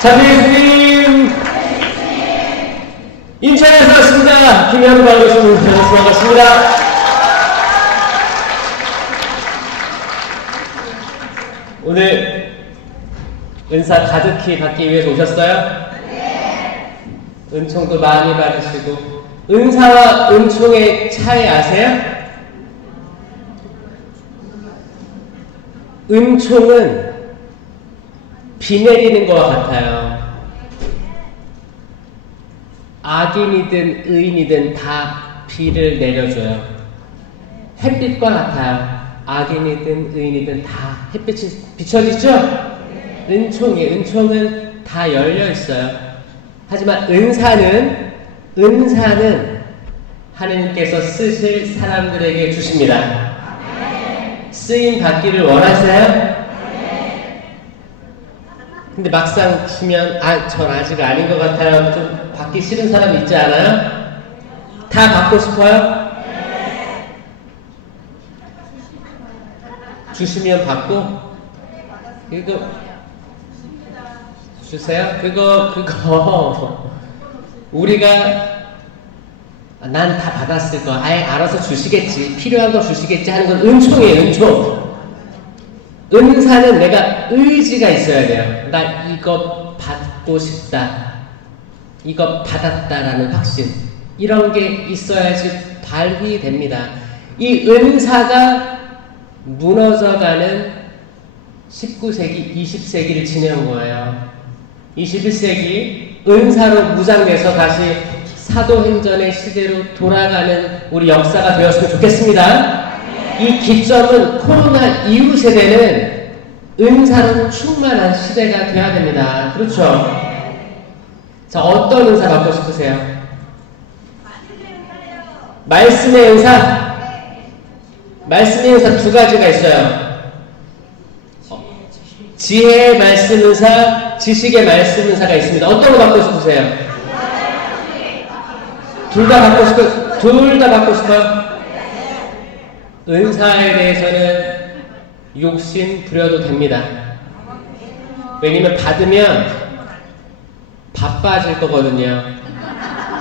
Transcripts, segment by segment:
자비 예수님, 인천에서 왔습니다. 김현우 반갑습니다. 반갑습니다. 오늘 은사 가득히 받기 위해서 오셨어요? 네. 은총도 많이 받으시고. 은사와 은총의 차이 아세요? 은총은 비 내리는 것과 같아요. 악인이든 의인이든 다 비를 내려줘요. 햇빛과 같아요. 악인이든 의인이든 다 햇빛이 비춰지죠? 은총은 다 열려 있어요. 하지만 은사는 하느님께서 쓰실 사람들에게 주십니다. 쓰임 받기를 원하세요? 근데 막상 주면 전 아직 아닌 것 같아요. 좀 받기 싫은 사람 있지 않아요? 다 받고 싶어요? 주시면 받고, 그거 주세요. 그거 우리가 난 다 받았을 거, 아예 알아서 주시겠지, 필요한 거 주시겠지 하는 건 은총이에요. 은총. 은사는 내가 의지가 있어야 돼요. 나 이거 받고 싶다, 이거 받았다라는 확신, 이런 게 있어야지 발휘됩니다. 이 은사가 무너져가는 19세기, 20세기를 지내온 거예요. 21세기 은사로 무장돼서 다시 사도행전의 시대로 돌아가는 우리 역사가 되었으면 좋겠습니다. 이 기점은 코로나 이후 세대는 은사로 충만한 시대가 되어야 됩니다. 그렇죠? 자, 어떤 은사 받고 싶으세요? 말씀의 은사? 말씀의 은사 두 가지가 있어요. 지혜의 말씀 은사, 지식의 말씀 은사가 있습니다. 어떤 거 받고 싶으세요? 둘 다 받고 싶어요? 둘 다 받고 싶어요? 은사에 대해서는 욕심 부려도 됩니다. 왜냐면 받으면 바빠질 거거든요.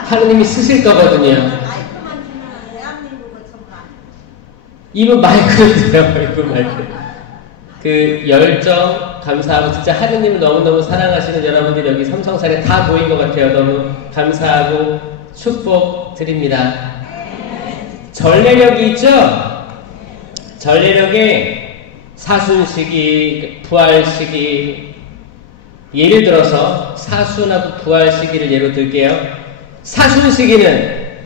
하느님이 쓰실 거거든요. 이분 마이크를 돼요. 이분 마이크. 그 열정 감사하고, 진짜 하느님을 너무너무 사랑하시는 여러분들이 여기 삼성산에 다 모인 것 같아요. 너무 감사하고 축복 드립니다. 전례력이 있죠? 전례력에 사순시기, 부활시기, 예를 들어서 사순하고 부활시기를 예로 들게요. 사순시기는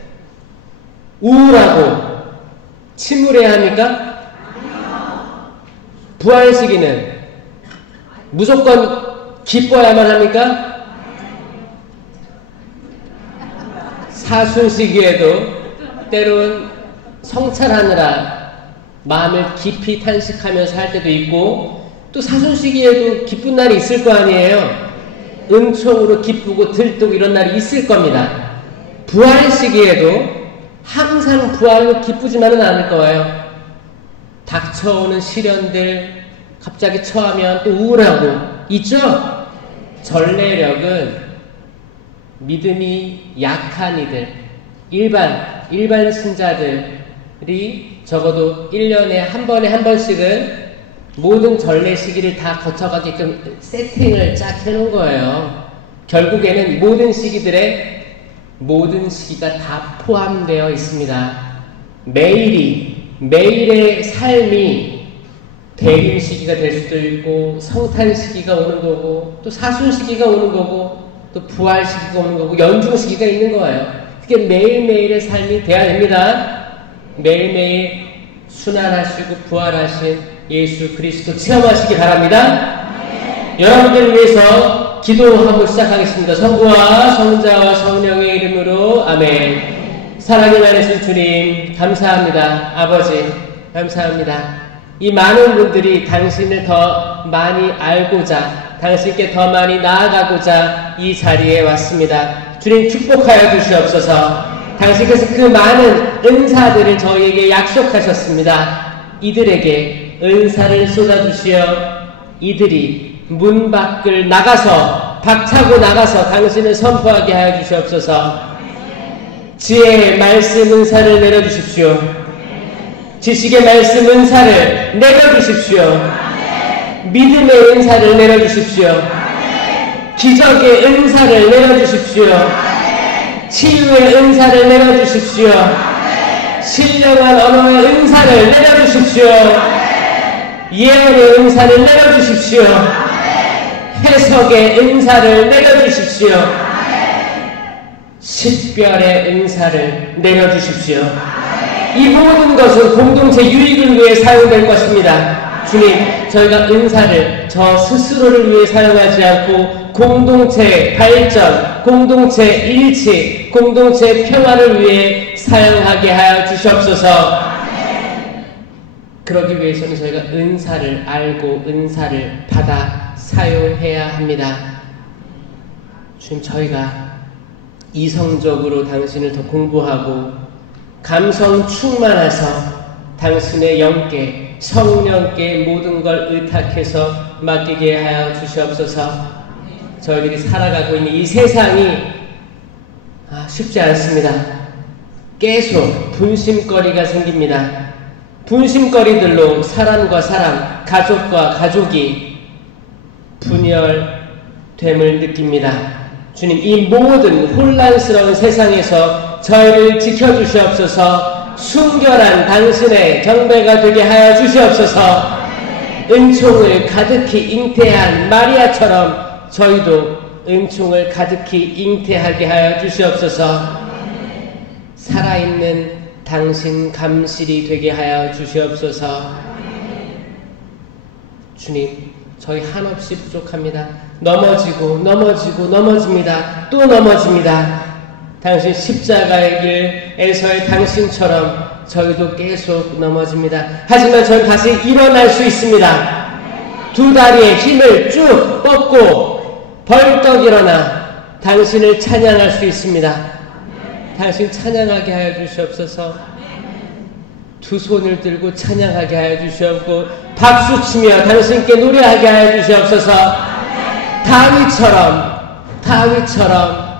우울하고 침울해야 합니까? 부활시기는 무조건 기뻐야만 합니까? 사순시기에도 때론 성찰하느라 마음을 깊이 탄식하면서 할 때도 있고, 또 사순시기에도 기쁜 날이 있을 거 아니에요. 은총으로 기쁘고 들뜨고 이런 날이 있을 겁니다. 부활시기에도 항상 부활로 기쁘지만은 않을 거예요. 닥쳐오는 시련들 갑자기 처하면 또 우울하고 있죠? 전례력은 믿음이 약한 이들, 일반 신자들이 적어도 1년에 한 번에 한 번씩은 모든 전례 시기를 다 거쳐가게끔 세팅을 쫙 해놓은 거예요. 결국에는 모든 시기가 다 포함되어 있습니다. 매일의 삶이 대림 시기가 될 수도 있고, 성탄 시기가 오는 거고, 또 사순 시기가 오는 거고, 또 부활 시기가 오는 거고, 연중 시기가 있는 거예요. 그게 매일매일의 삶이 돼야 됩니다. 매일매일 순환하시고 부활하신 예수 그리스도 체험하시기 바랍니다. 여러분들을 위해서 기도하고 시작하겠습니다. 성부와 성자와 성령의 이름으로 아멘. 사랑이 많으신 주님 감사합니다. 아버지 감사합니다. 이 많은 분들이 당신을 더 많이 알고자, 당신께 더 많이 나아가고자 이 자리에 왔습니다. 주님 축복하여 주시옵소서. 당신께서 그 많은 은사들을 저희에게 약속하셨습니다. 이들에게 은사를 쏟아주시어 이들이 문 밖을 나가서 박차고 나가서 당신을 선포하게 하여 주시옵소서. 지혜의 말씀 은사를 내려주십시오. 지식의 말씀 은사를 내려주십시오. 믿음의 은사를 내려주십시오. 기적의 은사를 내려주십시오. 치유의 은사를 내려주십시오. 신령한 언어의 은사를 내려주십시오. 예언의 은사를 내려주십시오. 해석의 은사를 내려주십시오. 식별의 은사를 내려주십시오. 이 모든 것은 공동체 유익을 위해 사용될 것입니다. 주님, 저희가 은사를 저 스스로를 위해 사용하지 않고 공동체 발전, 공동체 일치, 공동체 평화를 위해 사용하게 하여 주시옵소서. 그러기 위해서는 저희가 은사를 알고 은사를 받아 사용해야 합니다. 주님, 저희가 이성적으로 당신을 더 공부하고 감성 충만해서 당신의 영께 성령께 모든 걸 의탁해서 맡기게 하여 주시옵소서. 저희들이 살아가고 있는 이 세상이 쉽지 않습니다. 계속 분심거리가 생깁니다. 분심거리들로 사람과 사람, 가족과 가족이 분열됨을 느낍니다. 주님, 이 모든 혼란스러운 세상에서 저희를 지켜주시옵소서. 순결한 당신의 경배가 되게 하여 주시옵소서. 은총을 가득히 잉태한 마리아처럼 저희도 은총을 가득히 잉태하게 하여 주시옵소서. 살아있는 당신 감실이 되게 하여 주시옵소서. 주님, 저희 한없이 부족합니다. 넘어집니다. 또 넘어집니다. 당신 십자가의 길에서의 당신처럼 저희도 계속 넘어집니다. 하지만 저는 다시 일어날 수 있습니다. 두 다리에 힘을 쭉 뻗고 벌떡 일어나 당신을 찬양할 수 있습니다. 당신 찬양하게 하여 주시옵소서. 두 손을 들고 찬양하게 하여 주시옵고 박수치며 당신께 노래하게 하여 주시옵소서. 다윗처럼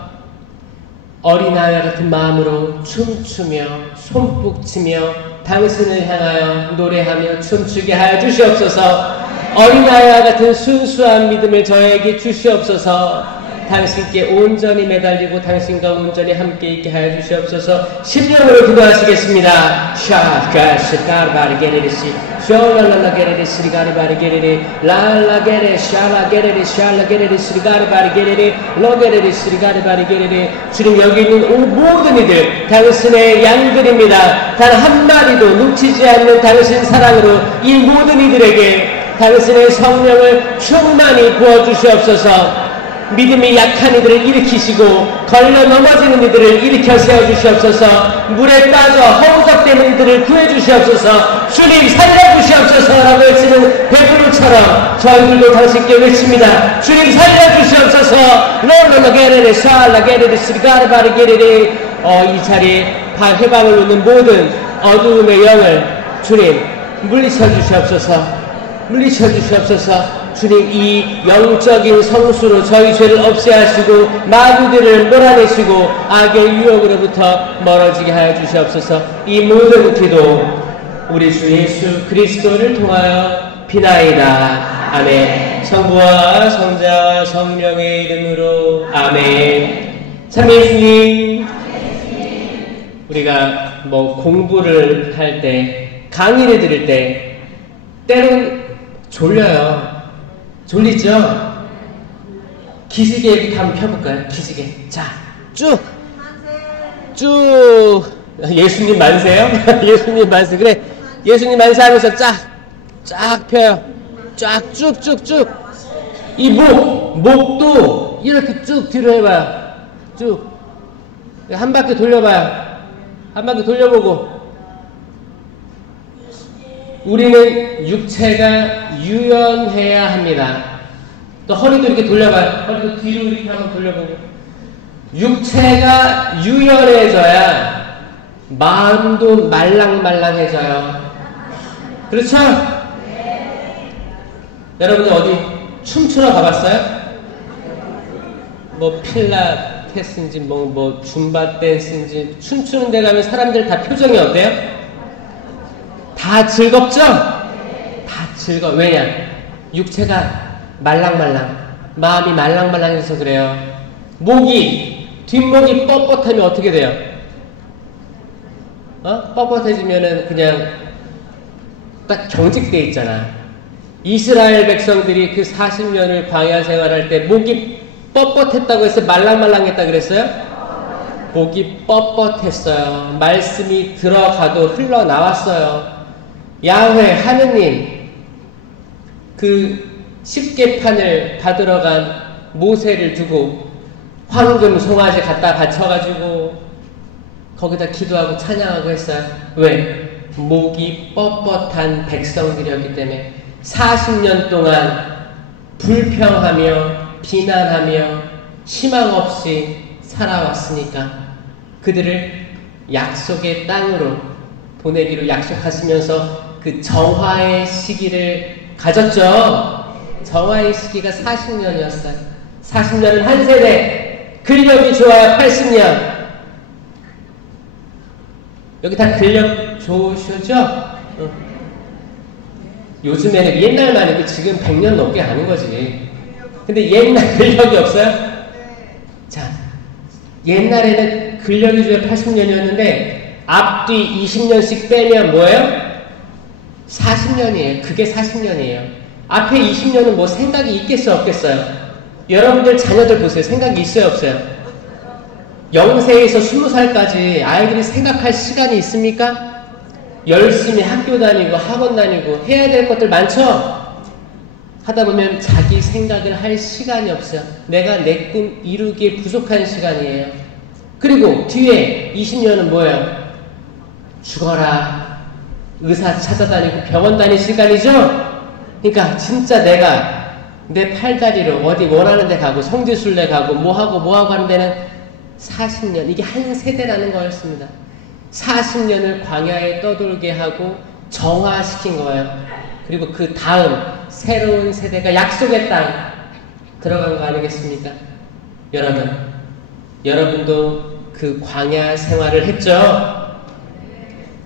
어린아이와 같은 마음으로 춤추며 손뼉치며 당신을 향하여 노래하며 춤추게 하여 주시옵소서. 어린아이와 같은 순수한 믿음을 저에게 주시옵소서. 당신께 온전히 매달리고 당신과 온전히 함께 있게 하여 주시옵소서. 심령으로 기도하시겠습니다. 샤가시가바리게레시 쇼랄라게레리 시리가르바리게레리 랄라게레 샤라게레리 샬라게레리 시리가르바리게레리 로게레리 시리가르바리게레리. 주님, 여기 있는 모든 이들 당신의 양들입니다. 단 한마디도 놓치지 않는 당신 사랑으로 이 모든 이들에게 당신의 성령을 충만히 부어주시옵소서. 믿음이 약한 이들을 일으키시고 걸려 넘어지는 이들을 일으켜 세워주시옵소서. 물에 빠져 허우적대는 이들을 구해주시옵소서. 주님, 살려주시옵소서 라고 외치는 베드로처럼 저희들도 당신께 외칩니다. 주님, 살려주시옵소서. 롤로게레레 샤라게레레 시가르바르게레레. 이 자리에 해방을 놓는 모든 어두움의 영을 주님 물리쳐 주시옵소서. 주님, 이 영적인 성수로 저희 죄를 없애하시고 마귀들을 몰아내시고 악의 유혹으로부터 멀어지게 하여 주시옵소서. 이 모든 기도 우리 주 예수 그리스도를 통하여 비나이다. 아멘. 성부와 성자와 성령의 이름으로 아멘. 참 예수님, 우리가 공부를 할 때, 강의를 들을 때 때론 졸려요. 졸리죠? 기지개 한번 펴볼까요? 기지개. 자, 쭉. 예수님 만세요? 예수님 만세. 그래. 예수님 만세 하면서 쫙 펴요. 쭉쭉쭉쭉. 이 목도 이렇게 쭉 뒤로 해봐요. 쭉. 한 바퀴 돌려봐요. 한 바퀴 돌려보고. 우리는 육체가 유연해야 합니다. 또 허리도 이렇게 돌려봐요. 허리도 뒤로 이렇게 한번 돌려보고. 육체가 유연해져야 마음도 말랑말랑해져요. 그렇죠? 여러분들 어디 춤추러 가봤어요? 뭐 필라테스인지 뭐 줌바 댄스인지 춤추는 데 가면 사람들 다 표정이 어때요? 다 즐겁죠? 다 즐거워. 왜냐? 육체가 말랑말랑, 마음이 말랑말랑해서 그래요. 뒷목이 뻣뻣하면 어떻게 돼요? 뻣뻣해지면은 그냥 딱 경직돼 있잖아. 이스라엘 백성들이 그 40년을 광야 생활할 때 목이 뻣뻣했다고 해서 말랑말랑했다 그랬어요? 목이 뻣뻣했어요. 말씀이 들어가도 흘러나왔어요. 야훼 하느님 그 십계판을 받으러 간 모세를 두고 황금 송아지 갖다 바쳐가지고 거기다 기도하고 찬양하고 했어요. 왜? 목이 뻣뻣한 백성들이었기 때문에 40년 동안 불평하며 비난하며 희망 없이 살아왔으니까 그들을 약속의 땅으로 보내기로 약속하시면서 그 정화의 시기를 가졌죠. 정화의 시기가 40년이었어요. 40년은 한 세대, 근력이 좋아야 80년. 여기 다 근력 좋으시죠? 요즘에는 옛날만 해도 지금 100년 넘게 가는 거지. 근데 옛날 근력이 없어요? 자, 옛날에는 근력이 좋아야 80년이었는데 앞뒤 20년씩 빼면 뭐예요? 40년이에요. 그게 40년이에요. 앞에 20년은 뭐 생각이 있겠어요? 없겠어요? 여러분들 자녀들 보세요. 생각이 있어요? 없어요? 0세에서 20살까지 아이들이 생각할 시간이 있습니까? 열심히 학교 다니고 학원 다니고 해야 될 것들 많죠? 하다 보면 자기 생각을 할 시간이 없어요. 내가 내 꿈 이루기에 부족한 시간이에요. 그리고 뒤에 20년은 뭐예요? 죽어라. 의사 찾아다니고 병원 다닐 시간이죠? 그러니까 진짜 내가 내 팔다리로 어디 원하는 데 가고 성지순례 가고 뭐하고 하는 데는 40년. 이게 한 세대라는 거였습니다. 40년을 광야에 떠돌게 하고 정화시킨 거예요. 그리고 그 다음 새로운 세대가 약속의 땅 들어간 거 아니겠습니까? 여러분도 그 광야 생활을 했죠?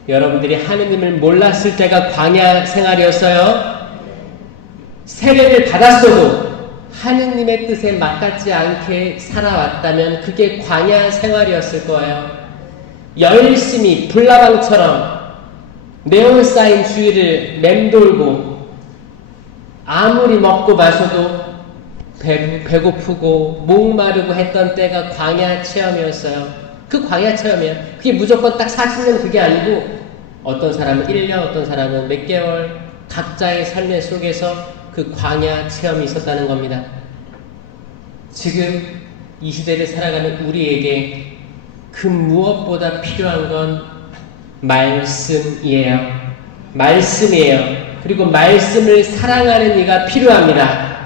여러분들이 하느님을 몰랐을 때가 광야 생활이었어요. 세례를 받았어도 하느님의 뜻에 맞닿지 않게 살아왔다면 그게 광야 생활이었을 거예요. 열심히 불나방처럼 네온 쌓인 주위를 맴돌고 아무리 먹고 마셔도 배고프고 목마르고 했던 때가 광야 체험이었어요. 그 광야 체험이에요. 그게 무조건 딱 40년 그게 아니고 어떤 사람은 1년, 어떤 사람은 몇 개월 각자의 삶의 속에서 그 광야 체험이 있었다는 겁니다. 지금 이 시대를 살아가는 우리에게 그 무엇보다 필요한 건 말씀이에요. 말씀이에요. 그리고 말씀을 사랑하는 이가 필요합니다.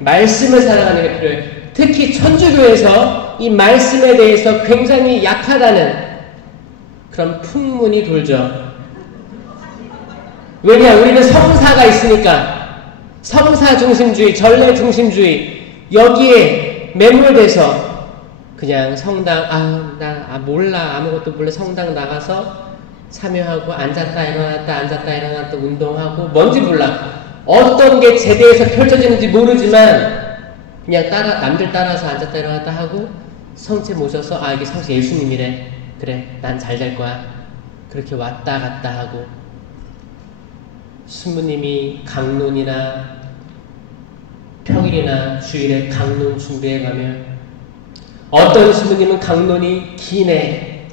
말씀을 사랑하는 이가 필요해요. 특히 천주교에서 이 말씀에 대해서 굉장히 약하다는 그런 풍문이 돌죠. 왜냐? 우리는 성사가 있으니까. 성사 중심주의, 전례 중심주의, 여기에 매몰돼서 그냥 성당, 몰라, 아무것도 몰라, 성당 나가서 참여하고 앉았다 일어났다 운동하고 뭔지 몰라. 어떤 게 제대해서 펼쳐지는지 모르지만 그냥 남들 따라서 앉았다 일어났다 하고 성체 모셔서 이게 성체 예수님이래. 그래, 난 잘 될 거야. 그렇게 왔다 갔다 하고 스님이 강론이나 평일이나 주일에 강론 준비해 가면 어떤 스님은 강론이 기네.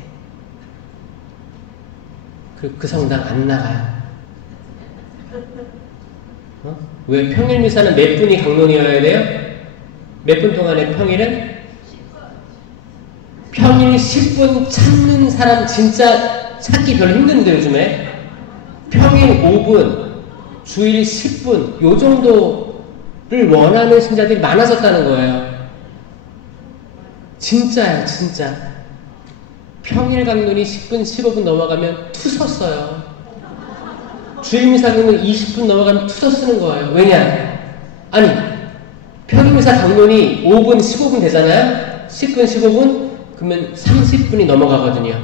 그 성당 안 나가요. 왜 평일 미사는 몇 분이 강론이어야 돼요? 몇 분 동안에 평일은? 평일 10분 찾는 사람 진짜 찾기 별로 힘든데 요즘에 평일 5분, 주일 10분 요 정도를 원하는 신자들이 많아졌다는 거예요. 진짜야 진짜. 평일 강론이 10분, 15분 넘어가면 투서 써요. 주일미사 강론 20분 넘어가면 투서 쓰는 거예요. 왜냐? 아니 평일미사 강론이 5분, 15분 되잖아요? 10분, 15분? 그러면 30분이 넘어가거든요.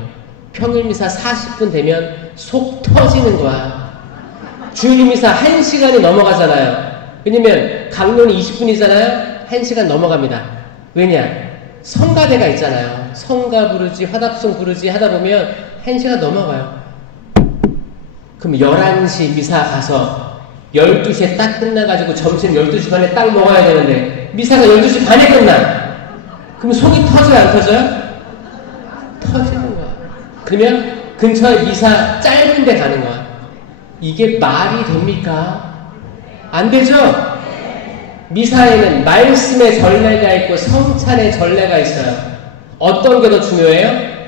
평일미사 40분 되면 속 터지는 거야. 주일미사 1시간이 넘어가잖아요. 왜냐면 강론이 20분이잖아요? 1시간 넘어갑니다. 왜냐? 성가대가 있잖아요. 성가 부르지, 화답송 부르지 하다 보면 1시간 넘어가요. 그럼 11시 미사 가서 12시에 딱 끝나가지고 점심 12시 반에 딱 먹어야 되는데 미사가 12시 반에 끝나. 그럼 속이 터져요, 안 터져요? 터지는 거야. 그러면 근처에 미사 짧은 데 가는 거야. 이게 말이 됩니까? 안 되죠? 미사에는 말씀의 전례가 있고 성찬의 전례가 있어요. 어떤 게 더 중요해요?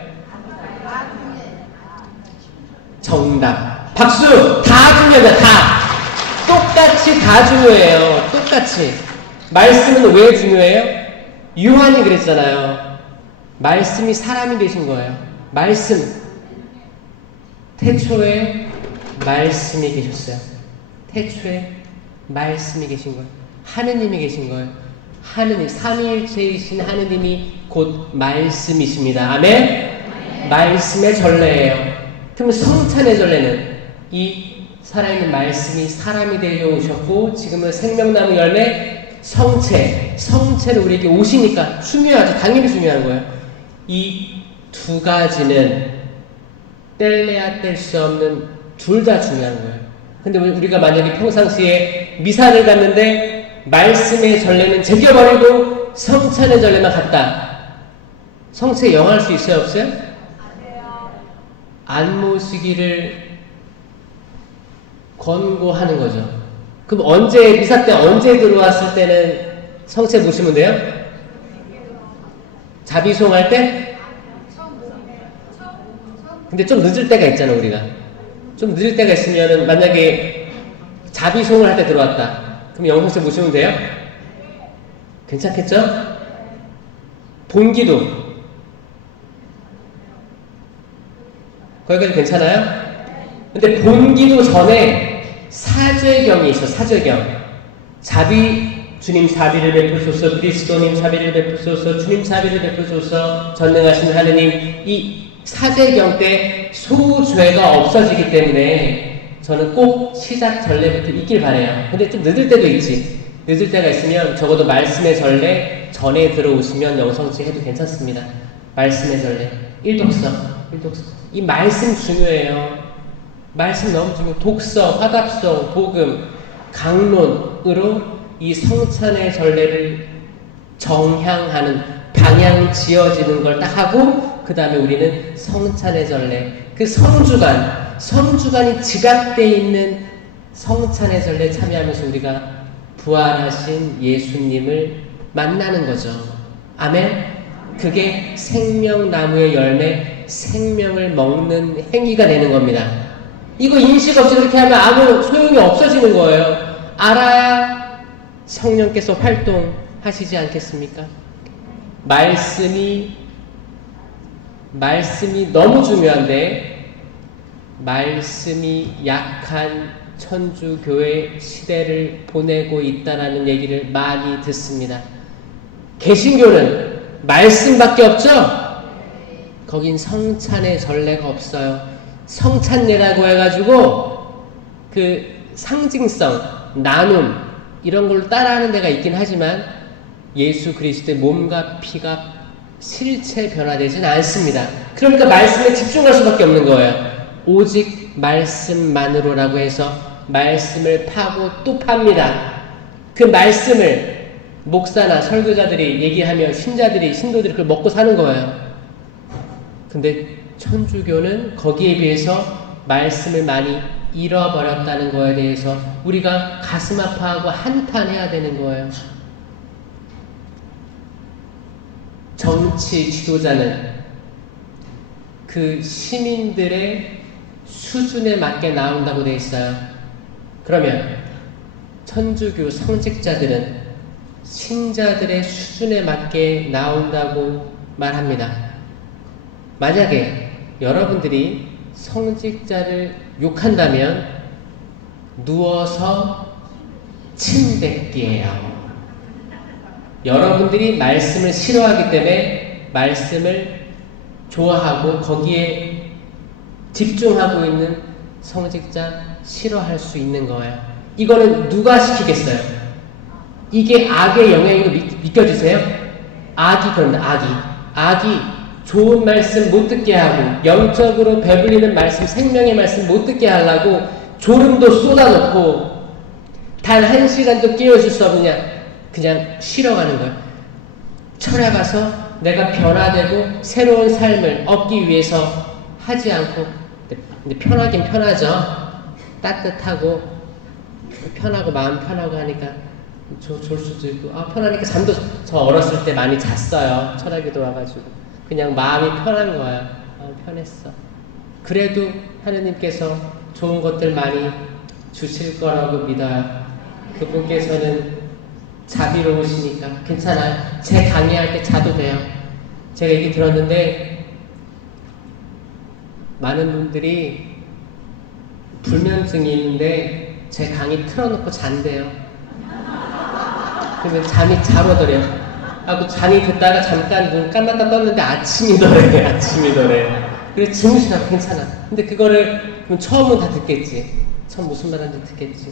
정답. 박수! 다 중요하다, 다! 똑같이 다 중요해요. 똑같이. 말씀은 왜 중요해요? 요한이 그랬잖아요. 말씀이 사람이 되신 거예요. 말씀. 태초에 말씀이 계셨어요. 태초에 말씀이 계신 거예요. 하느님이 계신 거예요. 하느님, 삼위일체이신 하느님이 곧 말씀이십니다. 아멘? 말씀의 전례예요. 그럼 성찬의 전례는 이 살아있는 말씀이 사람이 되어 오셨고 지금은 생명나무 열매 성체로 우리에게 오시니까 중요하죠. 당연히 중요한 거예요. 이 두 가지는 뗄래야 뗄 수 없는 둘 다 중요한 거예요. 근데 우리가 만약에 평상시에 미사를 갔는데 말씀의 전례는 제껴버리고 성찬의 전례만 갔다. 성체에 영할 수 있어요, 없어요? 안 모시기를 권고하는 거죠. 그럼 언제, 미사 때 언제 들어왔을 때는 성체 모시면 돼요? 자비송할 때? 근데 좀 늦을 때가 있잖아, 우리가. 좀 늦을 때가 있으면은, 만약에 자비송을 할 때 들어왔다. 그럼 영성체 모시면 돼요? 괜찮겠죠? 본기도. 거기까지 괜찮아요? 근데 본기도 전에 사죄경이 있어, 사죄경. 주님 자비를 베푸소서, 그리스도님 자비를 베푸소서, 주님 자비를 베푸소서, 전능하신 하느님. 이 사죄경 때 소죄가 없어지기 때문에 저는 꼭 시작 전례부터 있길 바래요. 근데 좀 늦을 때도 있지. 늦을 때가 있으면 적어도 말씀의 전례 전에 들어오시면 영성치 해도 괜찮습니다. 말씀의 전례. 일독서. 이 말씀 중요해요. 말씀 너무 중요해요. 독서, 화답송, 복음, 강론으로 이 성찬의 전례를 정향하는 방향 지어지는 걸 딱 하고 그 다음에 우리는 성찬의 전례, 그 성주간이 지각되어 있는 성찬의 전례 참여하면서 우리가 부활하신 예수님을 만나는 거죠. 아멘? 그게 생명나무의 열매, 생명을 먹는 행위가 되는 겁니다. 이거 인식 없이 그렇게 하면 아무 소용이 없어지는 거예요. 알아야 성령께서 활동하시지 않겠습니까? 말씀이 너무 중요한데 말씀이 약한 천주교회 시대를 보내고 있다는 얘기를 많이 듣습니다. 개신교는 말씀밖에 없죠? 거긴 성찬의 전례가 없어요. 성찬례라고 해가지고 그 상징성, 나눔 이런 걸로 따라하는 데가 있긴 하지만 예수 그리스도의 몸과 피가 실체 변화되지는 않습니다. 그러니까 말씀에 집중할 수밖에 없는 거예요. 오직 말씀만으로라고 해서 말씀을 파고 또 팝니다. 그 말씀을 목사나 설교자들이 얘기하면 신도들이 그걸 먹고 사는 거예요. 근데 천주교는 거기에 비해서 말씀을 많이 잃어버렸다는 거에 대해서 우리가 가슴 아파하고 한탄해야 되는 거예요. 정치 지도자는 그 시민들의 수준에 맞게 나온다고 되어 있어요. 그러면 천주교 성직자들은 신자들의 수준에 맞게 나온다고 말합니다. 만약에 여러분들이 성직자를 욕한다면 누워서 침 뱉기예요. 여러분들이 말씀을 싫어하기 때문에 말씀을 좋아하고 거기에 집중하고 있는 성직자 싫어할 수 있는 거예요. 이거는 누가 시키겠어요? 이게 악의 영향으로 믿겨지세요? 악이 그런다. 악이 좋은 말씀 못 듣게 하고 영적으로 배불리는 말씀, 생명의 말씀 못 듣게 하려고 졸음도 쏟아놓고 단 1시간도 깨워줄 수 없느냐, 그냥 쉬러 가는 거예요. 철에 가서 내가 변화되고 새로운 삶을 얻기 위해서 하지 않고, 근데 편하긴 편하죠. 따뜻하고 편하고 마음 편하고 하니까 좋을 수도 있고, 편하니까 잠도 저 어렸을 때 많이 잤어요. 철학기도 와가지고 그냥 마음이 편한 거야. 편했어. 그래도 하느님께서 좋은 것들 많이 주실 거라고 믿어요. 그분께서는 자비로우시니까 괜찮아요. 제 강의할 때 자도 돼요. 제가 얘기 들었는데 많은 분들이 불면증이 있는데 제 강의 틀어놓고 잔대요. 그러면 잠이 잘 오더래요. 하고 강의 듣다가 잠깐 눈 감았다 떴는데 아침이더래. 그래서 주무시라고 괜찮아. 근데 그거를 그럼 처음은 다 듣겠지. 처음 무슨 말하는지 듣겠지.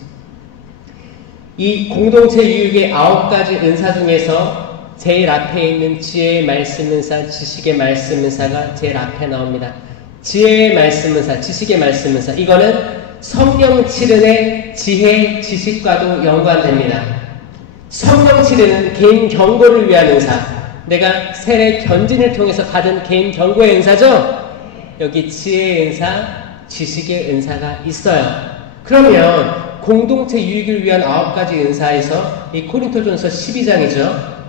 이 공동체 유익의 9가지 은사 중에서 제일 앞에 있는 지혜의 말씀 은사, 지식의 말씀 은사가 제일 앞에 나옵니다. 지혜의 말씀 은사, 지식의 말씀 은사. 이거는 성령 치른의 지혜, 지식과도 연관됩니다. 성령 치르는 개인 경고를 위한 은사. 내가 세례 견진을 통해서 받은 개인 경고의 은사죠? 여기 지혜의 은사, 지식의 은사가 있어요. 그러면 공동체 유익을 위한 9가지 은사에서 이 고린토전서 12장이죠.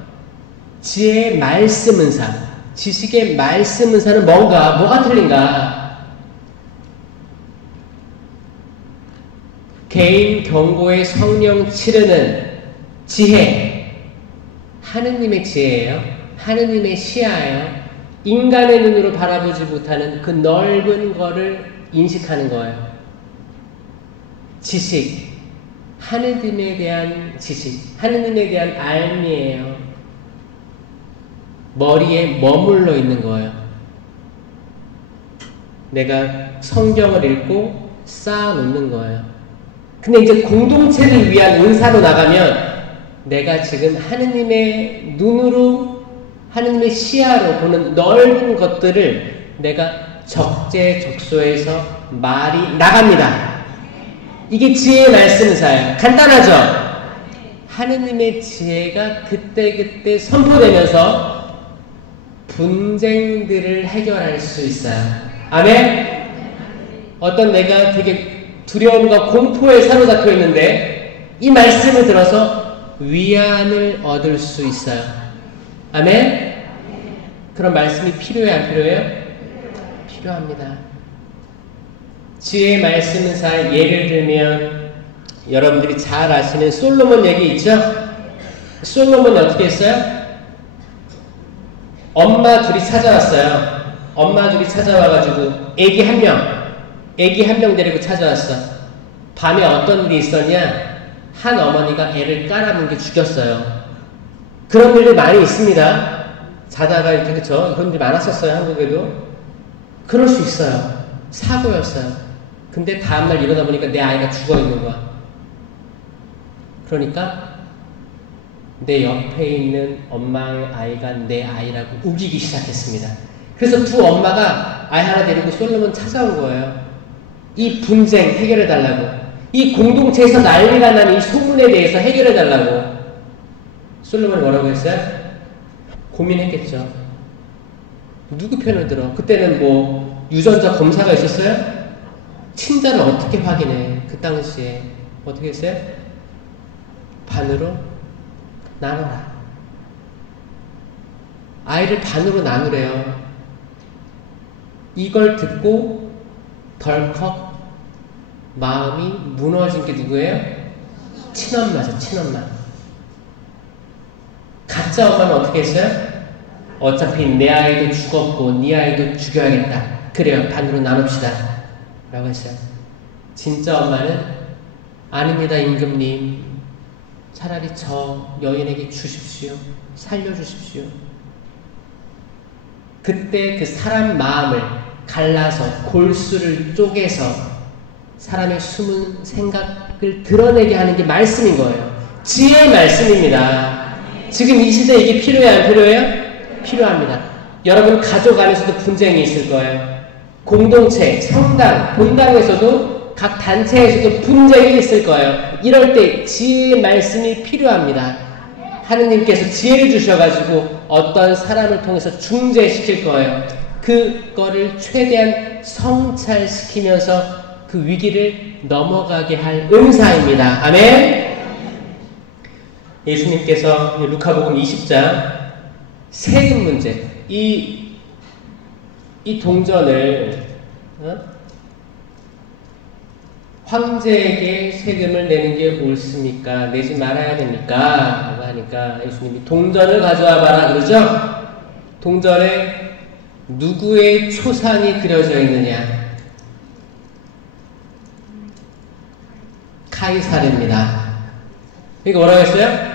지혜의 말씀 은사, 지식의 말씀 은사는 뭔가, 뭐가 틀린가? 개인 경고의 성령 치르는 지혜, 하느님의 지혜예요. 하느님의 시야예요. 인간의 눈으로 바라보지 못하는 그 넓은 거를 인식하는 거예요. 지식, 하느님에 대한 지식, 하느님에 대한 알미예요. 머리에 머물러 있는 거예요. 내가 성경을 읽고 쌓아놓는 거예요. 근데 이제 공동체를 위한 은사로 나가면 내가 지금 하느님의 눈으로, 하느님의 시야로 보는 넓은 것들을 내가 적재적소에서 말이 나갑니다. 이게 지혜의 말씀 은사예요. 간단하죠? 하느님의 지혜가 그때그때 선포되면서 분쟁들을 해결할 수 있어요. 아멘? 어떤 내가 되게 두려움과 공포에 사로잡혀 있는데 이 말씀을 들어서 위안을 얻을 수 있어요. 아멘? 그런 말씀이 필요해요? 안 필요해요? 필요합니다. 지혜의 말씀 은사 예를 들면 여러분들이 잘 아시는 솔로몬 얘기 있죠? 솔로몬이 어떻게 했어요? 엄마 둘이 찾아왔어요. 엄마 둘이 찾아와가지고 애기 한 명 데리고 찾아왔어. 밤에 어떤 일이 있었냐? 한 어머니가 애를 깔아뭉개 죽였어요. 그런 일이 많이 있습니다. 자다가 이렇게, 그쵸? 그런 일이 많았었어요, 한국에도. 그럴 수 있어요. 사고였어요. 근데 다음날 일어나 보니까 내 아이가 죽어 있는 거야. 그러니까 내 옆에 있는 엄마의 아이가 내 아이라고 우기기 시작했습니다. 그래서 두 엄마가 아이 하나 데리고 솔로몬 찾아온 거예요. 이 분쟁 해결해달라고. 이 공동체에서 난리가 난 이 소문에 대해서 해결해달라고. 솔로몬이 뭐라고 했어요? 고민했겠죠. 누구 편을 들어? 그때는 뭐 유전자 검사가 있었어요? 친자를 어떻게 확인해? 그 당시에 어떻게 했어요? 반으로 나눠라. 아이를 반으로 나누래요. 이걸 듣고 덜컥 마음이 무너진 게 누구예요? 친엄마죠. 친엄마. 가짜 엄마는 어떻게 했어요? 어차피 내 아이도 죽었고 네 아이도 죽여야겠다. 그래요. 반으로 나눕시다. 라고 했어요. 진짜 엄마는 아닙니다. 임금님. 차라리 저 여인에게 주십시오. 살려주십시오. 그때 그 사람 마음을 갈라서 골수를 쪼개서 사람의 숨은 생각을 드러내게 하는 게 말씀인 거예요. 지혜의 말씀입니다. 지금 이 시대에 이게 필요해요? 안 필요해요? 필요합니다. 여러분 가족 안에서도 분쟁이 있을 거예요. 공동체, 성당, 본당에서도 각 단체에서도 분쟁이 있을 거예요. 이럴 때 지혜의 말씀이 필요합니다. 하느님께서 지혜를 주셔가지고 어떤 사람을 통해서 중재시킬 거예요. 그거를 최대한 성찰시키면서 그 위기를 넘어가게 할 은사입니다. 아멘. 예수님께서 루카복음 20장 세금 문제, 이 동전을 황제에게 세금을 내는 게 옳습니까? 내지 말아야 됩니까? 라고 하니까 예수님이 동전을 가져와 봐라 그러죠? 동전에 누구의 초상이 그려져 있느냐? 카이사르입니다. 이거 뭐라고 했어요?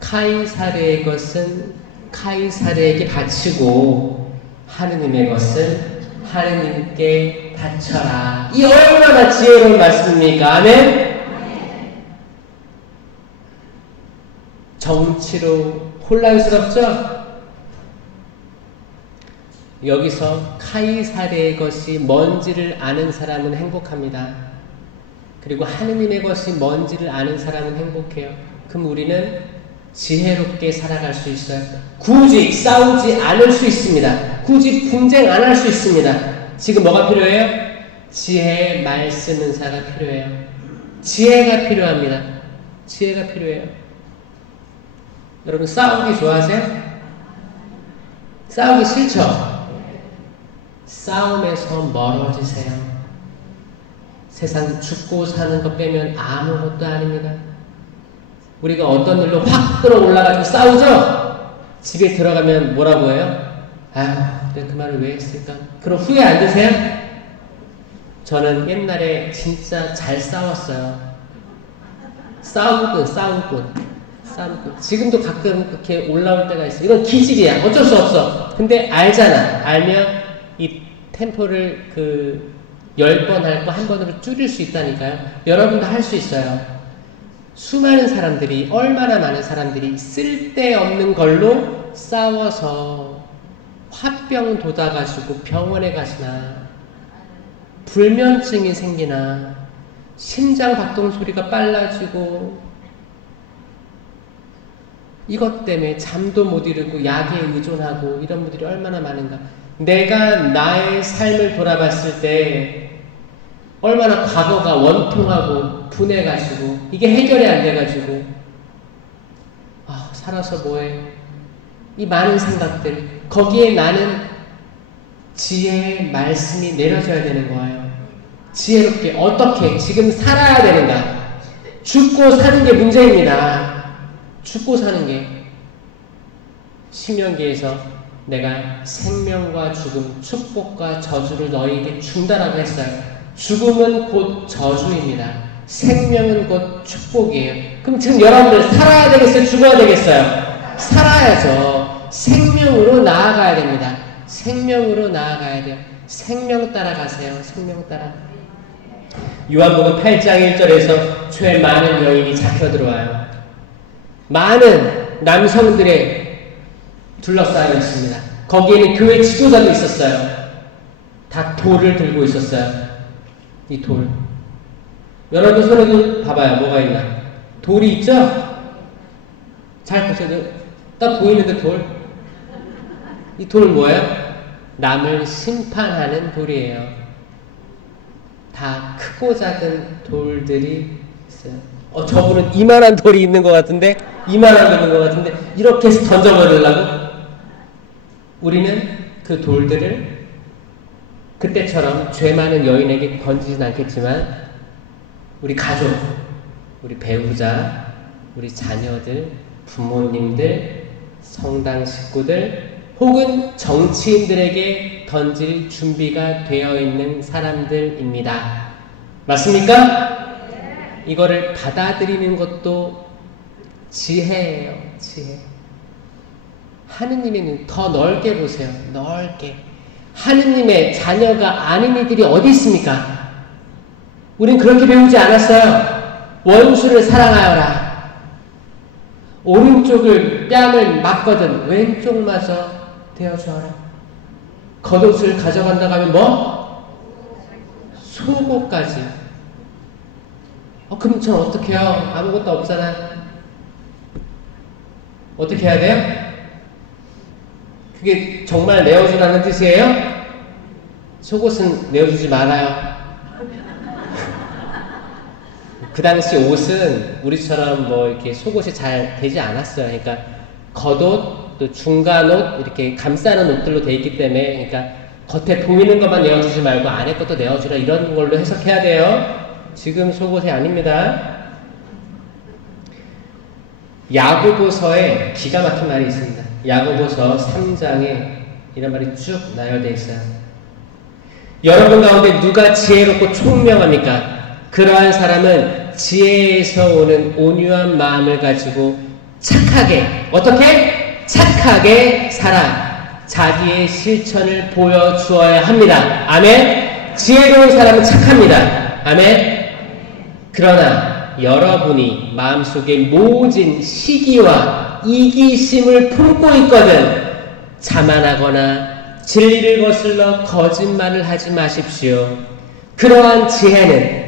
카이사르의 것은 카이사르에게 바치고 하느님의 것은 하느님께 바쳐라. 이 얼마나 지혜로운 말씀입니까? 아멘? 정치로 혼란스럽죠? 여기서 카이사르의 것이 뭔지를 아는 사람은 행복합니다. 그리고 하느님의 것이 뭔지를 아는 사람은 행복해요. 그럼 우리는 지혜롭게 살아갈 수 있어요. 굳이 싸우지 않을 수 있습니다. 굳이 분쟁 안 할 수 있습니다. 지금 뭐가 필요해요? 지혜의 말씀 은사가 필요해요. 지혜가 필요합니다. 지혜가 필요해요. 여러분 싸우기 좋아하세요? 싸우기 싫죠? 싸움에서 멀어지세요. 세상 죽고 사는 것 빼면 아무것도 아닙니다. 우리가 어떤 일로 확 끌어올라가지고 싸우죠? 집에 들어가면 뭐라고 해요? 아, 내가 그 말을 왜 했을까? 그럼 후회 안 드세요? 저는 옛날에 진짜 잘 싸웠어요. 싸우군. 지금도 가끔 그렇게 올라올 때가 있어요. 이건 기질이야. 어쩔 수 없어. 근데 알잖아. 알면 이 템포를 10번 할 거 한 번으로 줄일 수 있다니까요. 여러분도 할 수 있어요. 수많은 사람들이, 얼마나 많은 사람들이 쓸데없는 걸로 싸워서 화병 돋아가지고 병원에 가시나, 불면증이 생기나, 심장 박동 소리가 빨라지고, 이것 때문에 잠도 못 이루고 약에 의존하고 이런 분들이 얼마나 많은가. 내가 나의 삶을 돌아봤을 때 얼마나 과거가 원통하고 분해가지고 이게 해결이 안 돼가지고 살아서 뭐해. 이 많은 생각들, 거기에 나는 지혜의 말씀이 내려져야 되는 거예요. 지혜롭게 어떻게 지금 살아야 되는가. 죽고 사는 게 문제입니다. 죽고 사는 게. 신명기에서 내가 생명과 죽음, 축복과 저주를 너희에게 준다라고 했어요. 죽음은 곧 저주입니다. 생명은 곧 축복이에요. 그럼 지금 여러분들 살아야 되겠어요? 죽어야 되겠어요? 살아야죠. 생명으로 나아가야 됩니다. 생명으로 나아가야 돼요. 생명 따라가세요. 생명 따라. 요한복음 8장 1절에서 죄 많은 여인이 잡혀 들어와요. 많은 남성들의 둘러싸여 있습니다. 거기에는 교회 지도자도 있었어요. 다 돌을 들고 있었어요. 이 돌. 여러분 손에도 봐봐요. 뭐가 있나? 돌이 있죠? 잘 보세요. 딱 보이는데 돌. 이 돌 뭐예요? 남을 심판하는 돌이에요. 다 크고 작은 돌들이 있어요. 저분은 이만한 돌이 있는 것 같은데, 이만한 돌이 있는 것 같은데, 이렇게 해서 던져버리려고? 우리는 그 돌들을 그때처럼 죄 많은 여인에게 던지진 않겠지만, 우리 가족, 우리 배우자, 우리 자녀들, 부모님들, 성당 식구들, 혹은 정치인들에게 던질 준비가 되어 있는 사람들입니다. 맞습니까? 이거를 받아들이는 것도 지혜예요. 지혜. 하느님의 눈 더 넓게 보세요. 넓게. 하느님의 자녀가 아닌 이들이 어디 있습니까? 우린 그렇게 배우지 않았어요. 원수를 사랑하여라. 오른쪽을 뺨을 맞거든 왼쪽 마저 대어주어라. 겉옷을 가져간다고 하면 뭐? 속옷까지. 그럼 전 어떻게 해요? 아무것도 없잖아. 어떻게 해야 돼요? 그게 정말 내어주라는 뜻이에요? 속옷은 내어주지 말아요. 그 당시 옷은 우리처럼 뭐 이렇게 속옷이 잘 되지 않았어요. 그러니까 겉옷, 또 중간옷 이렇게 감싸는 옷들로 돼 있기 때문에 그러니까 겉에 보이는 것만 내어주지 말고 안에 것도 내어주라 이런 걸로 해석해야 돼요. 지금 속옷이 아닙니다. 야고보서에 기가 막힌 말이 있습니다. 야고보서 3장에 이런 말이 쭉 나열되어 있어요. 여러분 가운데 누가 지혜롭고 총명합니까? 그러한 사람은 지혜에서 오는 온유한 마음을 가지고 착하게, 어떻게? 착하게 살아 자기의 실천을 보여주어야 합니다. 아멘? 지혜로운 사람은 착합니다. 아멘? 그러나 여러분이 마음속에 모진 시기와 이기심을 품고 있거든 자만하거나 진리를 거슬러 거짓말을 하지 마십시오. 그러한 지혜는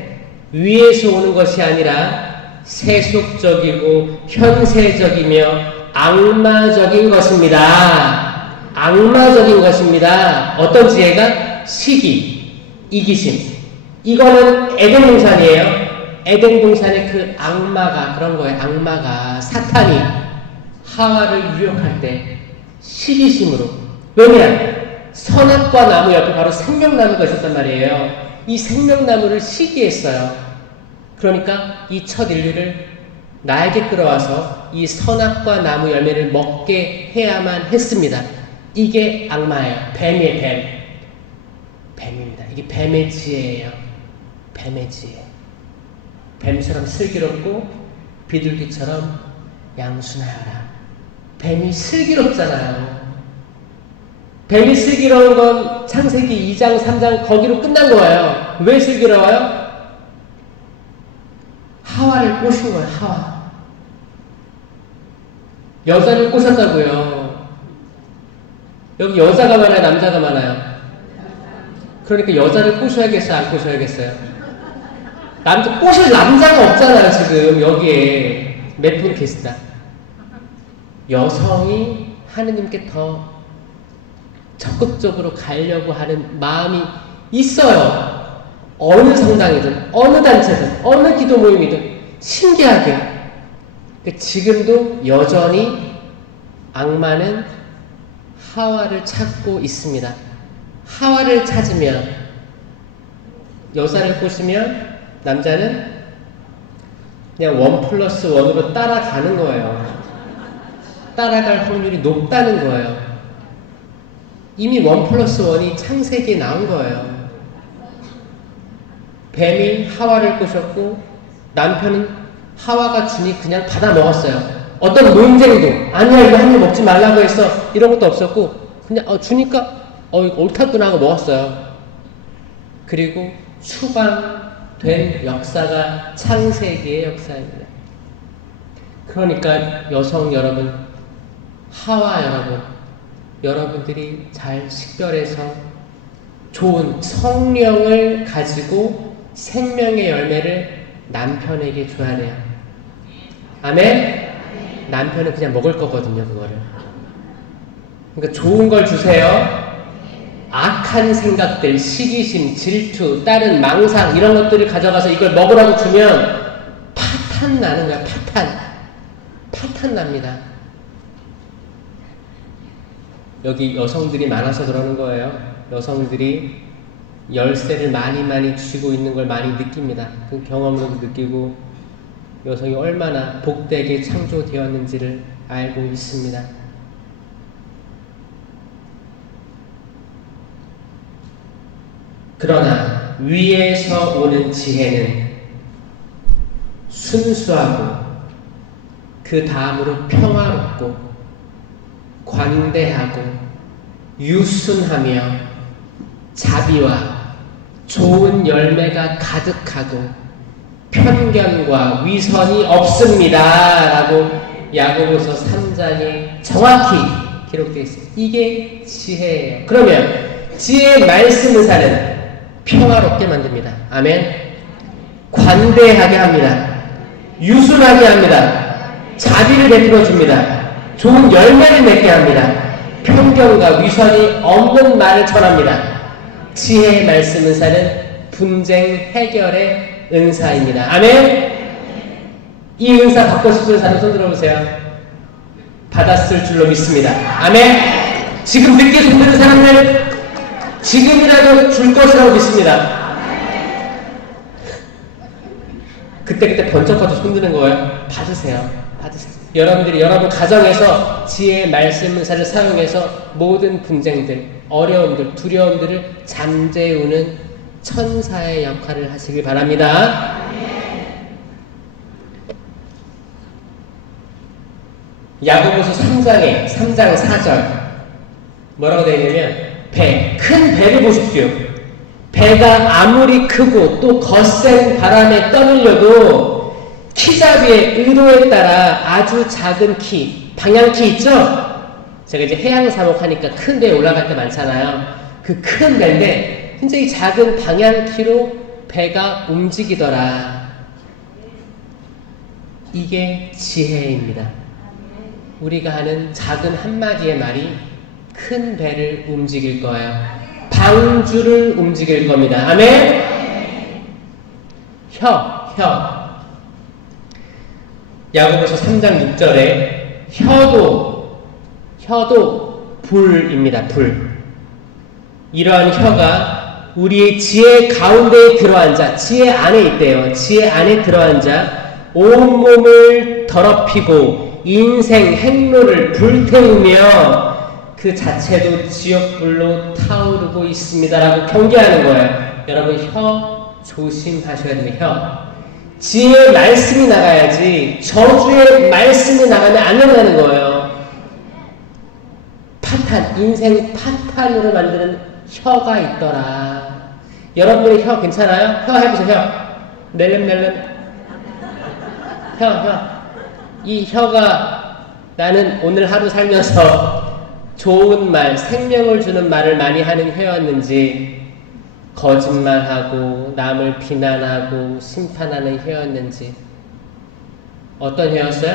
위에서 오는 것이 아니라 세속적이고 현세적이며 악마적인 것입니다. 악마적인 것입니다. 어떤 지혜가? 시기, 이기심. 이거는 에덴 동산이에요. 에덴 동산의 그 악마가 그런 거예요. 악마가 사탄이 하와를 유혹할 때 시기심으로. 왜냐? 선악과 나무 옆에 바로 생명나무가 있었단 말이에요. 이 생명나무를 시기했어요. 그러니까 이 첫 인류를 나에게 끌어와서 이 선악과 나무 열매를 먹게 해야만 했습니다. 이게 악마예요. 뱀이에요. 뱀. 뱀입니다. 이게 뱀의 지혜예요. 뱀의 지혜. 뱀처럼 슬기롭고 비둘기처럼 양순하여라. 뱀이 슬기롭잖아요. 뱀이 슬기로운 건 창세기 2장, 3장 거기로 끝난 거예요. 왜 슬기로워요? 하와를 꼬신 거예요. 하와. 여자를 꼬셨다고요. 여기 여자가 많아요? 남자가 많아요? 그러니까 여자를 꼬셔야겠어요? 안 꼬셔야겠어요? 꼬실 남자가 없잖아요. 지금 여기에 몇 분 계시다. 여성이 하느님께 더 적극적으로 가려고 하는 마음이 있어요. 어느 성당이든 어느 단체든 어느 기도 모임이든 신기하게 지금도 여전히 악마는 하와를 찾고 있습니다. 하와를 찾으면 여자를 꼬시면 남자는 그냥 1+1으로 따라가는 거예요. 따라갈 확률이 높다는 거예요. 이미 1+1이 창세기에 나온 거예요. 뱀이 하와를 꼬셨고 남편은 하와가 주니 그냥 받아 먹었어요. 어떤 논쟁도 아니야 이거 한 입 먹지 말라고 했어 이런 것도 없었고 그냥 주니까 옳다구나 하고 먹었어요. 그리고 추방된 역사가 창세기의 역사입니다. 그러니까 여성 여러분, 하와 여러분, 여러분들이 잘 식별해서 좋은 성령을 가지고 생명의 열매를 남편에게 줘야 돼요. 아멘? 남편은 그냥 먹을 거거든요, 그거를. 그러니까 좋은 걸 주세요. 악한 생각들, 시기심, 질투, 다른 망상 이런 것들을 가져가서 이걸 먹으라고 주면 파탄 나는 거야. 파탄 납니다. 여기 여성들이 많아서 그러는 거예요. 여성들이 열쇠를 많이 쥐고 있는 걸 많이 느낍니다. 그 경험으로도 느끼고 여성이 얼마나 복되게 창조되었는지를 알고 있습니다. 그러나 위에서 오는 지혜는 순수하고 그 다음으로 평화롭고 관대하고 유순하며 자비와 좋은 열매가 가득하고 편견과 위선이 없습니다. 라고 야고보서 3장에 정확히 기록되어 있습니다. 이게 지혜예요. 그러면 지혜의 말씀을 사는 평화롭게 만듭니다. 아멘. 관대하게 합니다. 유순하게 합니다. 자비를 베풀어 줍니다. 좋은 열매를 맺게 합니다. 편견과 위선이 없는 말을 전합니다. 지혜의 말씀을 사는 분쟁 해결의 은사입니다. 아멘. 이 은사 받고 싶은 사람 손 들어보세요. 받았을 줄로 믿습니다. 아멘. 지금 늦게 손 드는 사람들 지금이라도 줄 것이라고 믿습니다. 그때 번쩍번쩍 손 드는 거예요. 받으세요. 받으세요. 여러분들이 여러분 가정에서 지혜의 말씀 은사를 사용해서 모든 분쟁들, 어려움들, 두려움들을 잠재우는 천사의 역할을 하시길 바랍니다. 야고보서 3장 4절 뭐라고 되어 있냐면 큰 배를 보십시오. 배가 아무리 크고 또 거센 바람에 떠밀려도 키잡이의 의도에 따라 아주 작은 키, 방향키 있죠? 제가 이제 해양사목 하니까 큰 배에 올라갈 때 많잖아요. 그 큰 배인데 진짜 이 작은 방향키로 배가 움직이더라. 이게 지혜입니다. 우리가 하는 작은 한마디의 말이 큰 배를 움직일 거예요. 방주를 움직일 겁니다. 아멘? 혀. 야고보서 3장 6절에 혀도 불입니다. 불. 이러한 혀가 우리의 지혜 가운데에 들어앉아, 지혜 안에 있대요. 지혜 안에 들어앉아 온몸을 더럽히고 인생 행로를 불태우며 그 자체도 지옥불로 타오르고 있습니다라고 경계하는 거예요. 여러분 혀 조심하셔야 됩니다. 혀. 지혜의 말씀이 나가야지 저주의 말씀이 나가면 안 된다는 거예요. 파탄, 인생 파탄으로 만드는 혀가 있더라. 여러분의 혀 괜찮아요? 혀 해보세요. 혀. 낼름. 혀. 이 혀가 나는 오늘 하루 살면서 좋은 말, 생명을 주는 말을 많이 하는 혀였는지 거짓말하고 남을 비난하고 심판하는 혀였는지 어떤 혀였어요?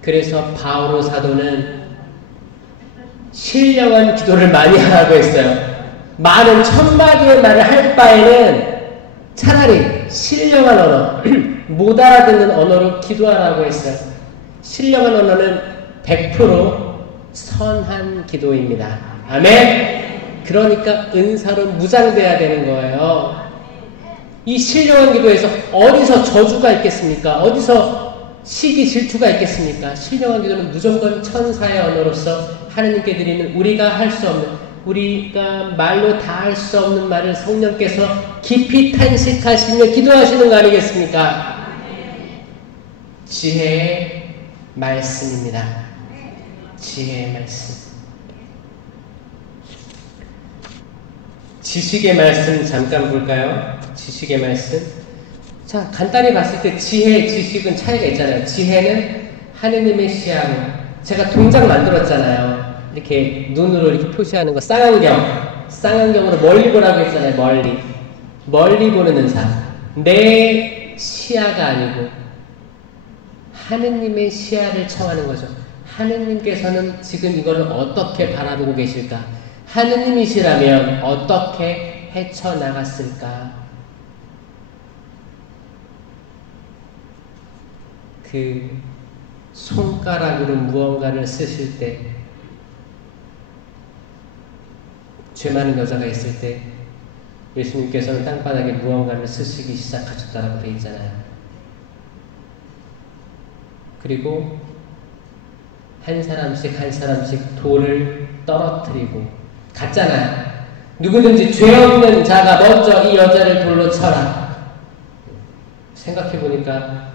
그래서 바오로 사도는 신령한 기도를 많이 하라고 했어요. 많은 1000마디의 말을 할 바에는 차라리 신령한 언어, 못 알아듣는 언어로 기도하라고 했어요. 신령한 언어는 100% 선한 기도입니다. 아멘. 그러니까 은사로 무장돼야 되는 거예요. 이 신령한 기도에서 어디서 저주가 있겠습니까? 어디서 시기 질투가 있겠습니까? 신령한 기도는 무조건 천사의 언어로서 하느님께 드리는 우리가 할 수 없는, 우리가 말로 다 할 수 없는 말을 성령께서 깊이 탄식하시며 기도하시는 거 아니겠습니까? 지혜의 말씀입니다. 지혜의 말씀. 지식의 말씀 잠깐 볼까요? 지식의 말씀. 자, 간단히 봤을 때 지혜, 지식은 차이가 있잖아요. 지혜는 하느님의 시야로, 제가 동작 만들었잖아요. 이렇게 눈으로 이렇게 표시하는 거, 쌍안경으로 멀리 보라고 했잖아요. 멀리 보는 은사. 내 시야가 아니고 하느님의 시야를 청하는 거죠. 하느님께서는 지금 이거를 어떻게 바라보고 계실까? 하느님이시라면 어떻게 헤쳐나갔을까? 그 손가락으로 무언가를 쓰실 때, 죄 많은 여자가 있을 때 예수님께서는 땅바닥에 무언가를 쓰시기 시작하셨다라고 되어 있잖아요. 그리고 한 사람씩 돌을 떨어뜨리고 갔잖아요. 누구든지 죄 없는 자가 먼저 이 여자를 돌로 쳐라. 생각해보니까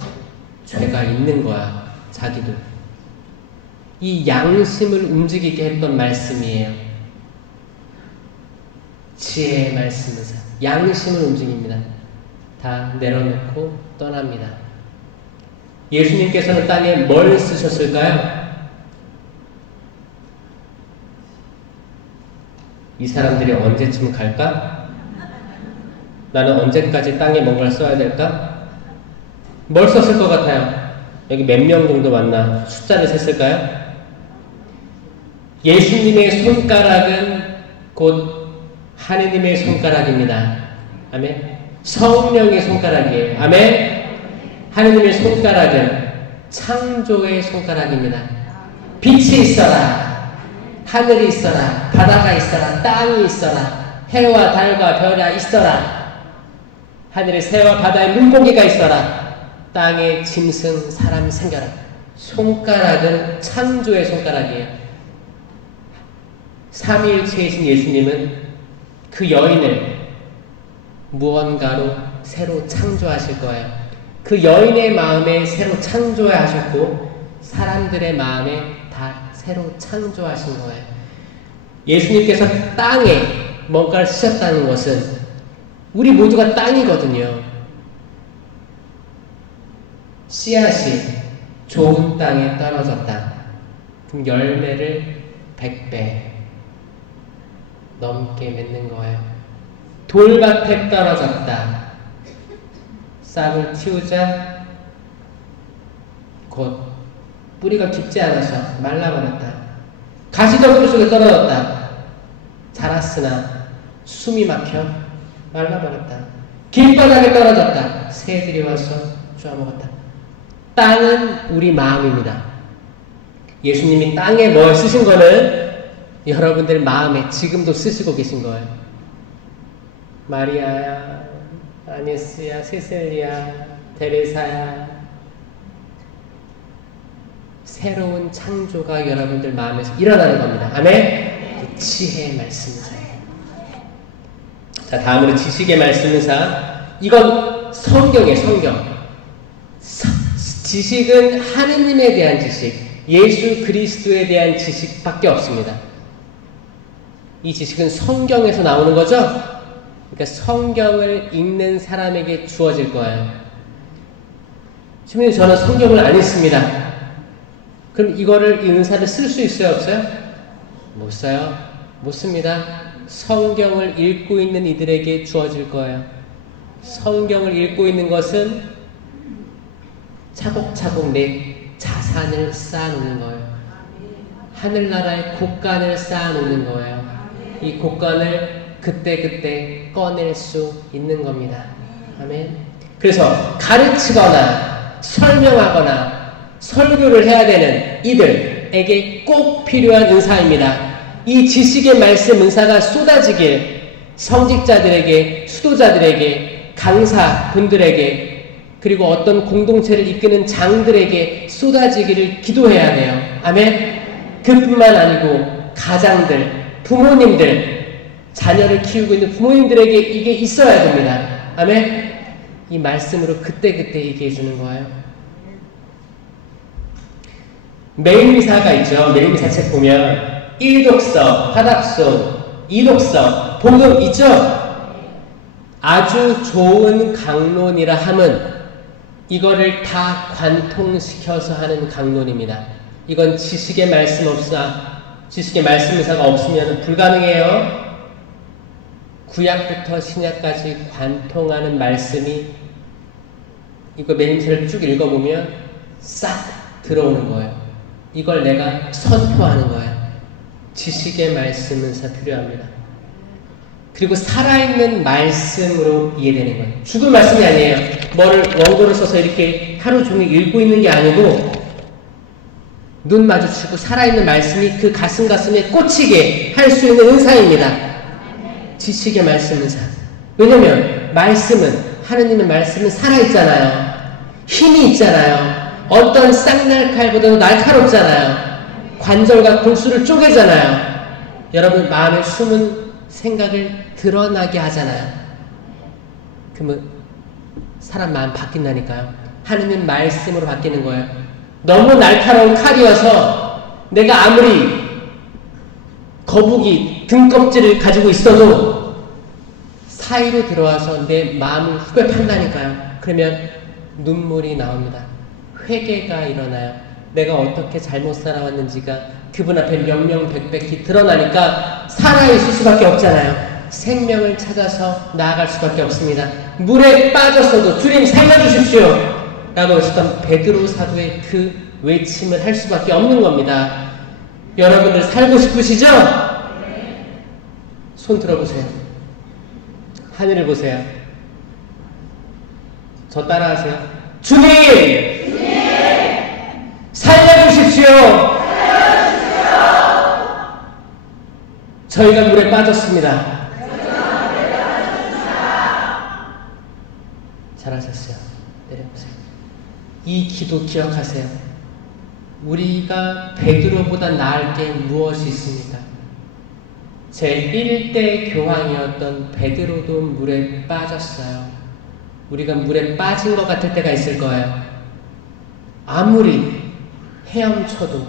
죄가 있는 거야. 자기도. 이 양심을 움직이게 했던 말씀이에요. 지혜의 말씀은 양심을 움직입니다. 다 내려놓고 떠납니다. 예수님께서는 땅에 뭘 쓰셨을까요? 이 사람들이 언제쯤 갈까? 나는 언제까지 땅에 뭔가를 써야 될까? 뭘 썼을 것 같아요? 여기 몇 명 정도 왔나? 숫자를 셌을까요? 예수님의 손가락은 곧 하느님의 손가락입니다. 아멘. 성령의 손가락이에요. 아멘. 하느님의 손가락은 창조의 손가락입니다. 빛이 있어라. 하늘이 있어라. 바다가 있어라. 땅이 있어라. 해와 달과 별이 있어라. 하늘의 새와 바다의 물고기가 있어라. 땅에 짐승 사람 생겨라. 손가락은 창조의 손가락이에요. 삼위일체이신 예수님은 그 여인을 무언가로 새로 창조하실 거예요. 그 여인의 마음에 새로 창조하셨고 사람들의 마음에 다 새로 창조하신 거예요. 예수님께서 땅에 뭔가를 쓰셨다는 것은 우리 모두가 땅이거든요. 씨앗이 좋은 땅에 떨어졌다. 그럼 열매를 100배 넘게 맺는 거예요. 돌밭에 떨어졌다. 싹을 틔우자 곧 뿌리가 깊지 않아서 말라버렸다. 가시덤불 속에 떨어졌다. 자랐으나 숨이 막혀 말라버렸다. 길바닥에 떨어졌다. 새들이 와서 쪼아먹었다. 땅은 우리 마음입니다. 예수님이 땅에 뭘 쓰신 거는 여러분들 마음에 지금도 쓰시고 계신 거예요. 마리아야, 아네스야, 세셀리야, 데레사야, 새로운 창조가 여러분들 마음에서 일어나는 겁니다. 아멘? 지혜의 말씀사. 자, 다음으로 지식의 말씀사. 이건 성경이에요, 성경. 지식은 하느님에 대한 지식, 예수 그리스도에 대한 지식밖에 없습니다. 이 지식은 성경에서 나오는 거죠? 그러니까 성경을 읽는 사람에게 주어질 거예요. 지금 저는 성경을 안 읽습니다. 그럼 이거를 이 은사를 쓸 수 있어요, 없어요? 못 써요. 못 씁니다. 성경을 읽고 있는 이들에게 주어질 거예요. 성경을 읽고 있는 것은 차곡차곡 내 자산을 쌓아놓는 거예요. 하늘나라의 곳간을 쌓아놓는 거예요. 이 곳간을 그때그때 꺼낼 수 있는 겁니다. 아멘. 그래서 가르치거나 설명하거나 설교를 해야 되는 이들에게 꼭 필요한 은사입니다. 이 지식의 말씀 은사가 쏟아지길 성직자들에게, 수도자들에게, 강사분들에게, 그리고 어떤 공동체를 이끄는 장들에게 쏟아지기를 기도해야 돼요. 아멘. 그뿐만 아니고 가장들, 부모님들, 자녀를 키우고 있는 부모님들에게 이게 있어야 됩니다. 아멘. 이 말씀으로 그때그때 얘기해 주는 거예요. 매일미사가 있죠. 매일미사 책 보면 1독서, 화답손, 2독서, 복음 있죠? 아주 좋은 강론이라 함은 이거를 다 관통시켜서 하는 강론입니다. 이건 지식의 말씀의사가 없으면 불가능해요. 구약부터 신약까지 관통하는 말씀이 이거 매일미사를 쭉 읽어보면 싹 들어오는 거예요. 이걸 내가 선포하는 거예요. 지식의 말씀은 필요합니다. 그리고 살아있는 말씀으로 이해되는 거예요. 죽은 말씀이 아니에요. 뭐를 원고를 써서 이렇게 하루 종일 읽고 있는 게 아니고 눈 마주치고 살아있는 말씀이 그 가슴에 꽂히게 할 수 있는 은사입니다. 지식의 말씀 은사. 왜냐면 말씀은, 하느님의 말씀은 살아있잖아요. 힘이 있잖아요. 어떤 쌍날칼보다도 날카롭잖아요. 관절과 골수를 쪼개잖아요. 여러분 마음에 숨은 생각을 드러나게 하잖아요. 그러면 사람 마음 바뀐다니까요. 하느님 말씀으로 바뀌는 거예요. 너무 날카로운 칼이어서 내가 아무리 거북이 등껍질을 가지고 있어도 사이로 들어와서 내 마음을 후벼 판다니까요. 그러면 눈물이 나옵니다. 회개가 일어나요. 내가 어떻게 잘못 살아왔는지가 그분 앞에 명명백백히 드러나니까 살아있을 수밖에 없잖아요. 생명을 찾아서 나아갈 수밖에 없습니다. 물에 빠졌어도 주님 살려주십시오 라고 외쳤던 베드로 사도의 그 외침을 할 수밖에 없는 겁니다. 여러분들 살고 싶으시죠? 손 들어보세요. 하늘을 보세요. 저 따라하세요. 주님! 살려주십시오! 저희가 물에 빠졌습니다. 잘하셨어요. 내려보세요. 이 기도 기억하세요. 우리가 베드로보다 나을 게 무엇이 있습니까? 제1대 교황이었던 베드로도 물에 빠졌어요. 우리가 물에 빠진 것 같을 때가 있을 거예요. 아무리 헤엄쳐도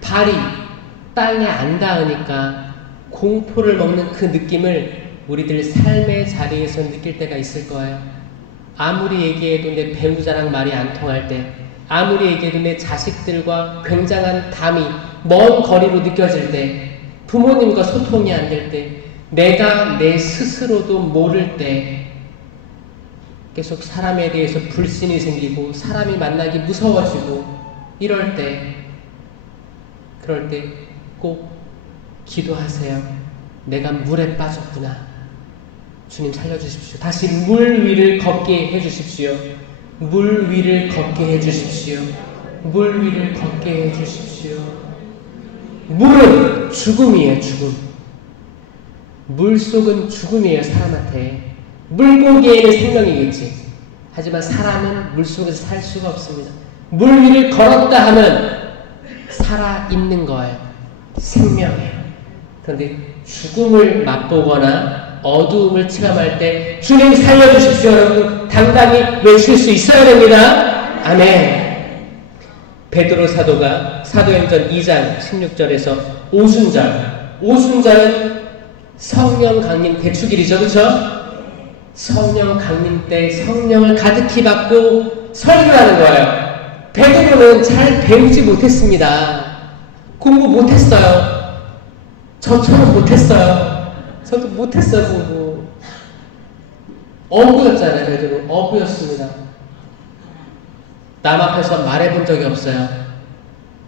발이 땅에 안 닿으니까 공포를 먹는 그 느낌을 우리들 삶의 자리에서 느낄 때가 있을 거예요. 아무리 얘기해도 내 배우자랑 말이 안 통할 때, 아무리 얘기해도 내 자식들과 굉장한 담이 먼 거리로 느껴질 때, 부모님과 소통이 안 될 때, 내가 내 스스로도 모를 때 계속 사람에 대해서 불신이 생기고 사람이 만나기 무서워지고 이럴 때, 그럴 때 꼭 기도하세요. 내가 물에 빠졌구나. 주님 살려주십시오. 다시 물 위를 걷게 해주십시오. 물 위를 걷게 해주십시오. 물 위를 걷게 해주십시오. 물은 죽음이에요. 죽음. 물속은 죽음이에요. 사람한테. 물고기에는 생명이겠지. 하지만 사람은 물속에서 살 수가 없습니다. 물 위를 걸었다 하면 살아있는 거예요. 생명이에요. 그런데 죽음을 맛보거나 어두움을 체험할 때 주님 살려주십시오 여러분 당당히 외칠 수 있어야 됩니다. 아멘. 베드로 사도가 사도행전 2장 16절에서 오순절은 성령 강림 대축일이죠. 그렇죠? 성령 강림 때 성령을 가득히 받고 설교하는 거예요. 베드로는 잘 배우지 못했습니다. 공부 못했어요. 저처럼 못했어요. 저도 못했어요. 공부. 어부였잖아요. 베드로 어부였습니다. 남 앞에서 말해본 적이 없어요.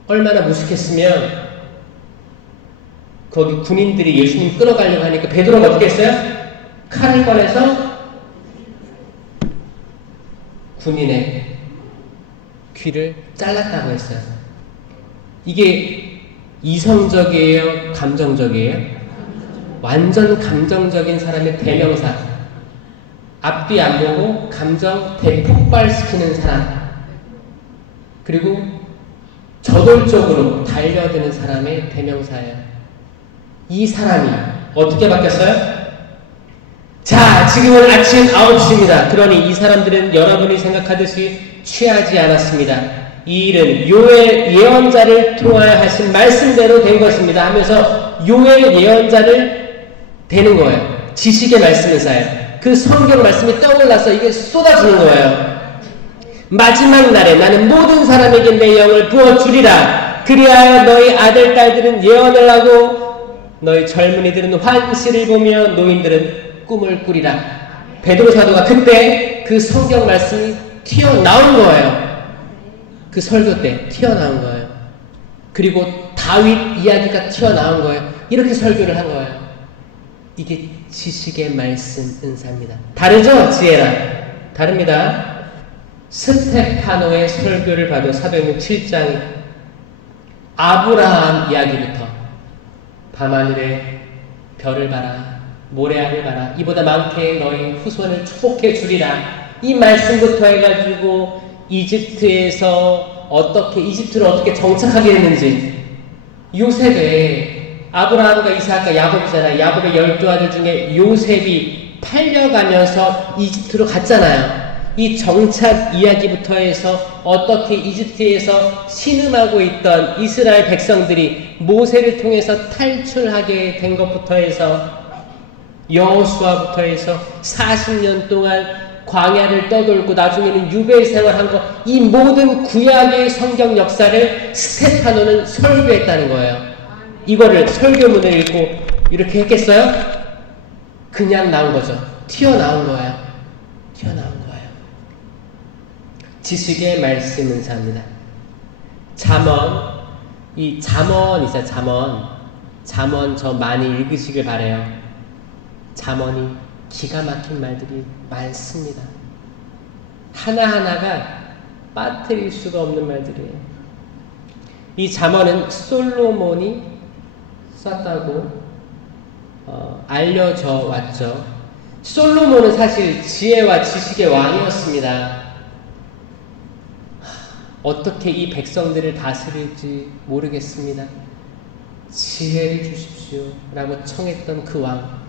얼마나 무식했으면 거기 군인들이 예수님 끌어가려고 하니까 베드로가 어떻게 했어요? 칼을 꺼내서 군인의 귀를 잘랐다고 했어요. 이게 이성적이에요? 감정적이에요? 완전 감정적인 사람의 대명사. 앞뒤 안 보고 감정 대폭발시키는 사람. 그리고 저돌적으로 달려드는 사람의 대명사예요. 이 사람이 어떻게 바뀌었어요? 자, 지금은 아침 9시입니다. 그러니 이 사람들은 여러분이 생각하듯이 취하지 않았습니다. 이 일은 요엘 예언자를 통하여 하신 말씀대로 된 것입니다 하면서 요엘 예언자를 대는 거예요. 지식의 말씀이사예요. 그 성경 말씀이 떠올라서 이게 쏟아지는 거예요. 마지막 날에 나는 모든 사람에게 내 영을 부어주리라. 그리하여 너희 아들 딸들은 예언을 하고 너희 젊은이들은 환시를 보며 노인들은 꿈을 꾸리라. 베드로 사도가 그때 그 성경 말씀이 튀어나온 거예요. 그 설교 때 튀어나온 거예요. 그리고 다윗 이야기가 튀어나온 거예요. 이렇게 설교를 한 거예요. 이게 지식의 말씀 은사입니다. 다르죠? 지혜랑 다릅니다. 스테파노의 설교를 봐도 사도행전 7장 아브라함 이야기부터 밤하늘에 별을 봐라, 모래알을 봐라, 이보다 많게 너희 후손을 축복해 주리라. 이 말씀부터 해가지고 이집트로 어떻게 정착하게 됐는지, 요셉의 아브라함과 이삭과 야곱이잖아요. 야곱의 12아들 중에 요셉이 팔려가면서 이집트로 갔잖아요. 이 정착 이야기부터 해서 어떻게 이집트에서 신음하고 있던 이스라엘 백성들이 모세를 통해서 탈출하게 된 것부터 해서 여호수아부터 해서 40년 동안 광야를 떠돌고 나중에는 유배 생활한 거, 이 모든 구약의 성경 역사를 스테파노는 설교했다는 거예요. 이거를 설교문을 읽고 이렇게 했겠어요? 그냥 나온 거죠. 튀어나온 거예요. 튀어나온 거예요. 지식의 말씀 은사입니다. 잠언, 이 잠언이죠. 잠언 저 많이 읽으시길 바라요. 잠언이 기가 막힌 말들이 많습니다. 하나하나가 빠뜨릴 수가 없는 말들이에요. 이 잠언은 솔로몬이 썼다고 알려져 왔죠. 솔로몬은 사실 지혜와 지식의 왕이었습니다. 어떻게 이 백성들을 다스릴지 모르겠습니다. 지혜를 주십시오 라고 청했던 그 왕.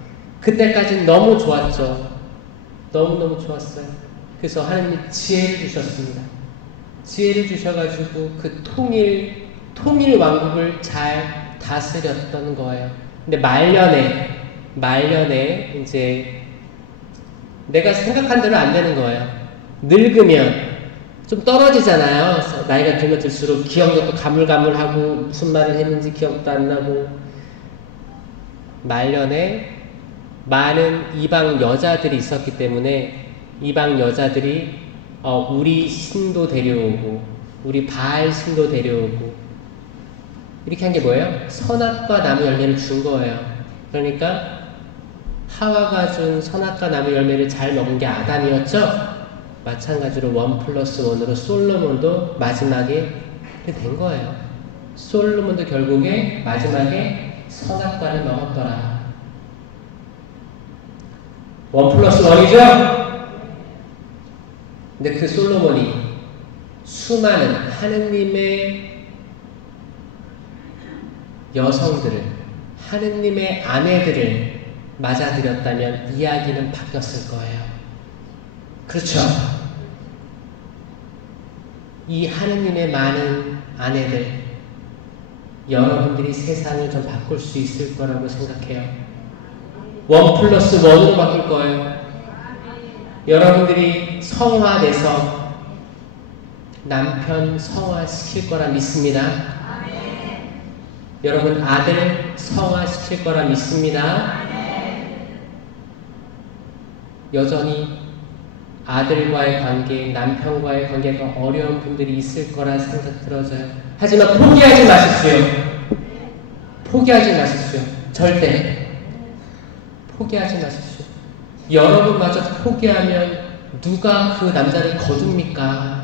그때까지는 너무 좋았죠. 너무너무 좋았어요. 그래서 하나님이 지혜를 주셨습니다. 지혜를 주셔가지고 그 통일 왕국을 잘 다스렸던 거예요. 근데 말년에 이제 내가 생각한 대로 안 되는 거예요. 늙으면 좀 떨어지잖아요. 나이가 들면 들수록 기억력도 가물가물하고 무슨 말을 했는지 기억도 안 나고. 말년에 많은 이방 여자들이 있었기 때문에 이방 여자들이 우리 신도 데려오고 우리 바알 신도 데려오고 이렇게 한 게 뭐예요? 선악과 나무 열매를 준 거예요. 그러니까 하와가 준 선악과 나무 열매를 잘 먹은 게 아담이었죠? 마찬가지로 1+1으로 솔로몬도 마지막에 된 거예요. 솔로몬도 결국에 마지막에 선악과를 먹었더라. 1+1이죠? 근데 그 솔로몬이 수많은 하느님의 여성들을, 하느님의 아내들을 맞아들였다면 이야기는 바뀌었을 거예요. 그렇죠? 이 하느님의 많은 아내들, 여러분들이 세상을 좀 바꿀 수 있을 거라고 생각해요. 1+1으로 바뀔 거예요. 여러분들이 성화돼서 남편 성화시킬 거라 믿습니다. 여러분 아들 성화시킬 거라 믿습니다. 여전히 아들과의 관계, 남편과의 관계가 어려운 분들이 있을 거라 생각 들어져요. 하지만 포기하지 마십시오. 포기하지 마십시오. 절대 포기하지 마십시오. 여러분마저 포기하면 누가 그 남자를 거둡니까?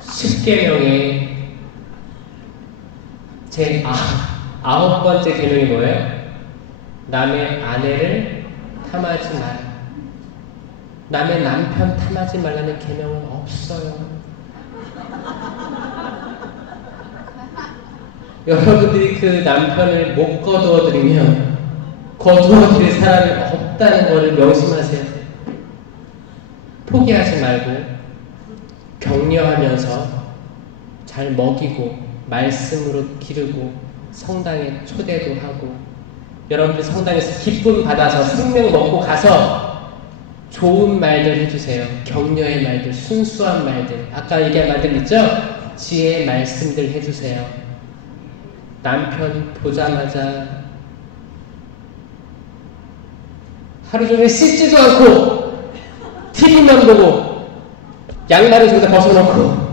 10계명에 제 9번째 계명이 뭐예요? 남의 아내를 탐하지 마라. 남의 남편 탐하지 말라는 계명은 없어요. 여러분들이 그 남편을 못 거두어드리면 거두어드릴 사람이 없다는 것을 명심하세요. 포기하지 말고 격려하면서 잘 먹이고 말씀으로 기르고 성당에 초대도 하고, 여러분들 성당에서 기쁨 받아서 생명 먹고 가서 좋은 말들 해주세요. 격려의 말들, 순수한 말들, 아까 얘기한 말들 있죠? 지혜의 말씀들 해주세요. 남편 보자마자 하루 종일 씻지도 않고 TV만 보고 양말을 저기다 벗어놓고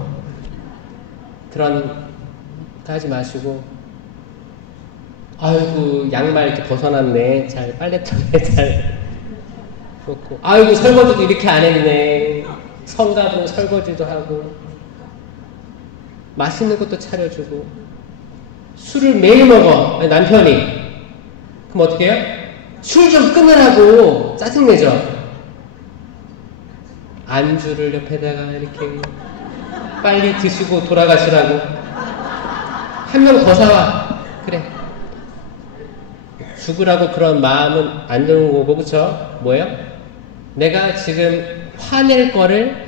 그런 거 하지 마시고, 아이고 양말 이렇게 벗어놨네, 잘 빨래통에 잘 놓고, 아이고 설거지도 이렇게 안 했네, 성가도 설거지도 하고 맛있는 것도 차려주고. 술을 매일 먹어 남편이. 그럼 어떻게 해요? 술 좀 끊으라고 짜증내죠. 안주를 옆에다가 이렇게 빨리 드시고 돌아가시라고. 한 명 더 사와. 그래. 죽으라고 그런 마음은 안 드는 거고, 그쵸? 뭐예요? 내가 지금 화낼 거를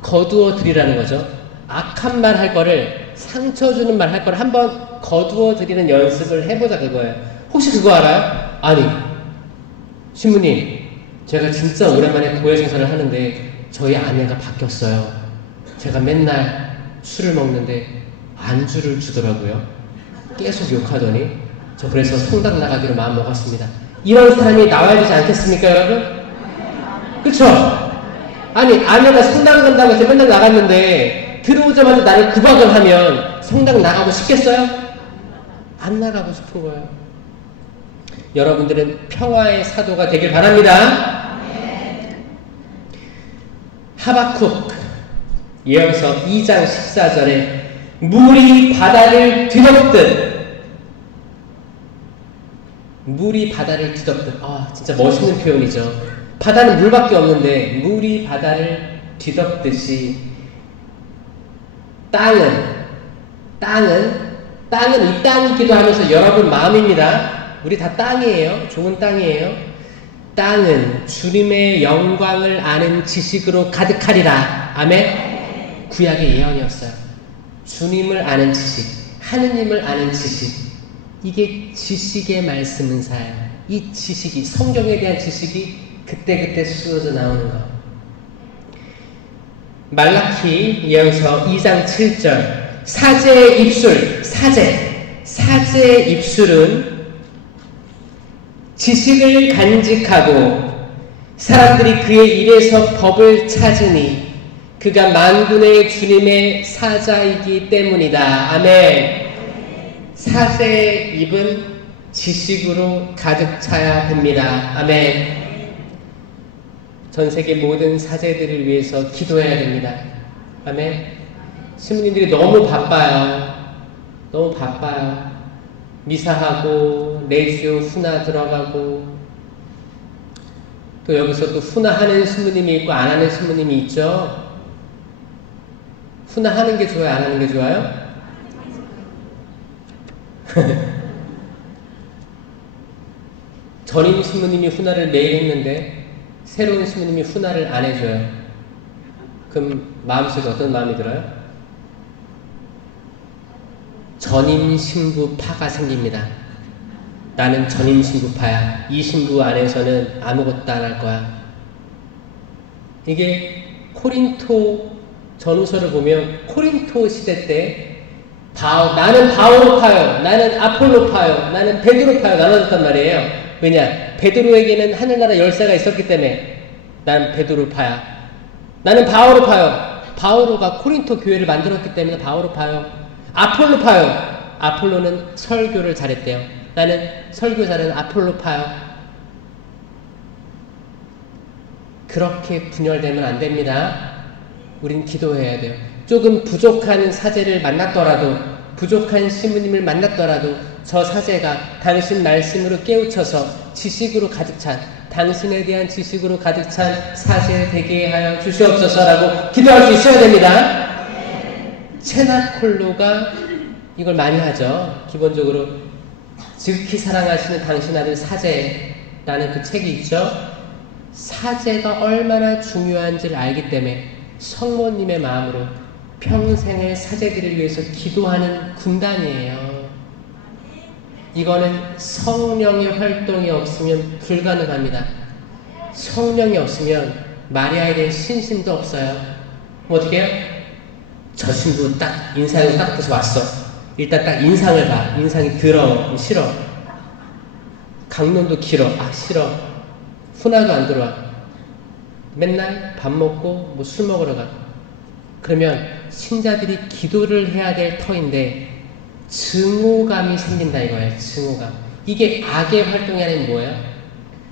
거두어 드리라는 거죠. 악한 말 할 거를, 상처 주는 말 할 거를 한번 거두어 드리는 연습을 해보자 그거예요. 혹시 그거 알아요? 아니, 신부님, 제가 진짜 오랜만에 고해성사를 하는데 저희 아내가 바뀌었어요. 제가 맨날 술을 먹는데 안주를 주더라고요. 계속 욕하더니 저 그래서 성당 나가기로 마음 먹었습니다. 이런 사람이 나와야 되지 않겠습니까, 여러분? 그쵸? 아니, 아내가 성당 간다고 해서 맨날 나갔는데 들어오자마자 나를 구박을 하면 성당 나가고 싶겠어요? 안 나가고 싶은 거예요. 여러분들은 평화의 사도가 되길 바랍니다. 하박국 예언서 2장 14절에 물이 바다를 뒤덮듯, 물이 바다를 뒤덮듯. 아, 진짜 멋있는 표현이죠. 바다는 물밖에 없는데 물이 바다를 뒤덮듯이 땅은 이 땅이기도 하면서 여러분 마음입니다. 우리 다 땅이에요. 좋은 땅이에요. 땅은 주님의 영광을 아는 지식으로 가득하리라. 아멘. 구약의 예언이었어요. 주님을 아는 지식, 하느님을 아는 지식. 이게 지식의 말씀 은사예요. 이 지식이, 성경에 대한 지식이 그때그때 쏟아져 나오는 거. 말라키 예언서 2장 7절 사제의 입술, 사제의 입술은 지식을 간직하고 사람들이 그의 입에서 법을 찾으니 그가 만군의 주님의 사자이기 때문이다. 아멘. 사제의 입은 지식으로 가득 차야 됩니다. 아멘. 전 세계 모든 사제들을 위해서 기도해야 됩니다. 아멘. 신부님들이 너무 바빠요. 미사하고 레지오 후나 들어가고, 또 여기서 또 후나 하는 신부님이 있고 안 하는 신부님이 있죠. 후나 하는 게 좋아요? 안 하는 게 좋아요? 전임 신부님이 후나를 매일 했는데 새로운 신부님이 후나를 안 해줘요. 그럼 마음속에 어떤 마음이 들어요? 전임 신부파가 생깁니다. 나는 전임 신부파야. 이 신부 안에서는 아무것도 안 할 거야. 이게 코린토 전후서를 보면 코린토 시대 때 나는 바오로파요, 나는 아폴로파요, 나는 베드로파요 나눠졌단 말이에요. 왜냐? 베드로에게는 하늘나라 열쇠가 있었기 때문에 나는 베드로파야. 나는 바오로파요. 바오로가 코린토 교회를 만들었기 때문에 바오로파요. 아폴로파요. 아폴로는 설교를 잘했대요. 나는 설교 잘하는 아폴로파요. 그렇게 분열되면 안 됩니다. 우린 기도해야 돼요. 조금 부족한 사제를 만났더라도, 부족한 신부님을 만났더라도 저 사제가 당신 말씀으로 깨우쳐서 지식으로 가득 찬, 당신에 대한 지식으로 가득 찬 사제 되게 하여 주시옵소서라고 기도할 수 있어야 됩니다. 체나콜로가 이걸 많이 하죠. 기본적으로 지극히 사랑하시는 당신 아들 사제라는 그 책이 있죠. 사제가 얼마나 중요한지를 알기 때문에 성모님의 마음으로 평생을 사제들을 위해서 기도하는 군단이에요. 이거는 성령의 활동이 없으면 불가능합니다. 성령이 없으면 마리아에 대한 신심도 없어요. 그럼 어떻게 해요? 저 신부 딱 인상이 딱 붙어서 왔어. 일단 딱 인상을 봐. 인상이 더러워. 싫어. 강론도 길어. 싫어. 후나도 안 들어와. 맨날 밥 먹고 뭐 술 먹으러 가. 그러면 신자들이 기도를 해야 될 터인데 증오감이 생긴다 이거예요. 증오감. 이게 악의 활동이 아니면 뭐예요?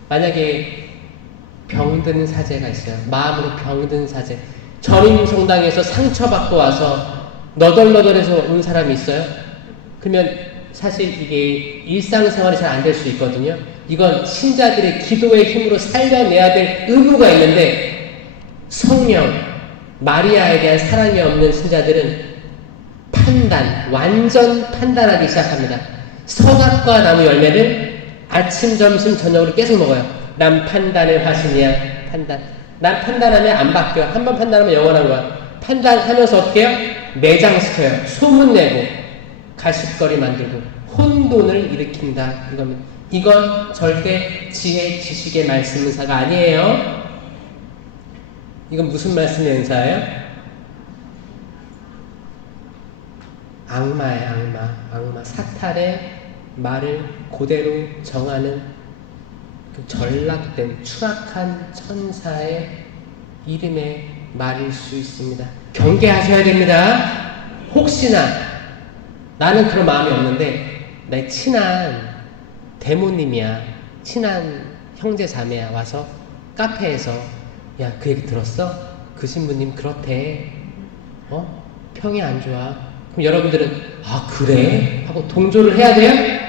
만약에 병든 사제가 있어요. 마음으로 병든 사제. 전임 성당에서 상처받고 와서 너덜너덜해서 온 사람이 있어요? 그러면 사실 이게 일상생활이 잘 안 될 수 있거든요. 이건 신자들의 기도의 힘으로 살려내야 될 의무가 있는데 성령, 마리아에 대한 사랑이 없는 신자들은 완전 판단하기 시작합니다. 선악과 나무 열매를 아침, 점심, 저녁으로 계속 먹어요. 남 판단을 하시냐, 판단. 난 판단하면 안 바뀌어. 한번 판단하면 영원한 거야. 판단하면서 어떻게 해요? 매장시켜요. 소문내고 가십거리 만들고 혼돈을 일으킨다. 이건 절대 지혜, 지식의 말씀 은사가 아니에요. 이건 무슨 말씀의 은사예요? 악마예요. 악마. 사탄의 말을 그대로 정하는 그 전락된 추락한 천사의 이름의 말일 수 있습니다. 경계하셔야 됩니다. 혹시나 나는 그런 마음이 없는데 내 친한 대모님이야, 친한 형제 자매야 와서 카페에서 야, 그 얘기 들었어? 그 신부님 그렇대. 평이 안 좋아. 그럼 여러분들은 아 그래? 하고 동조를 해야 돼요?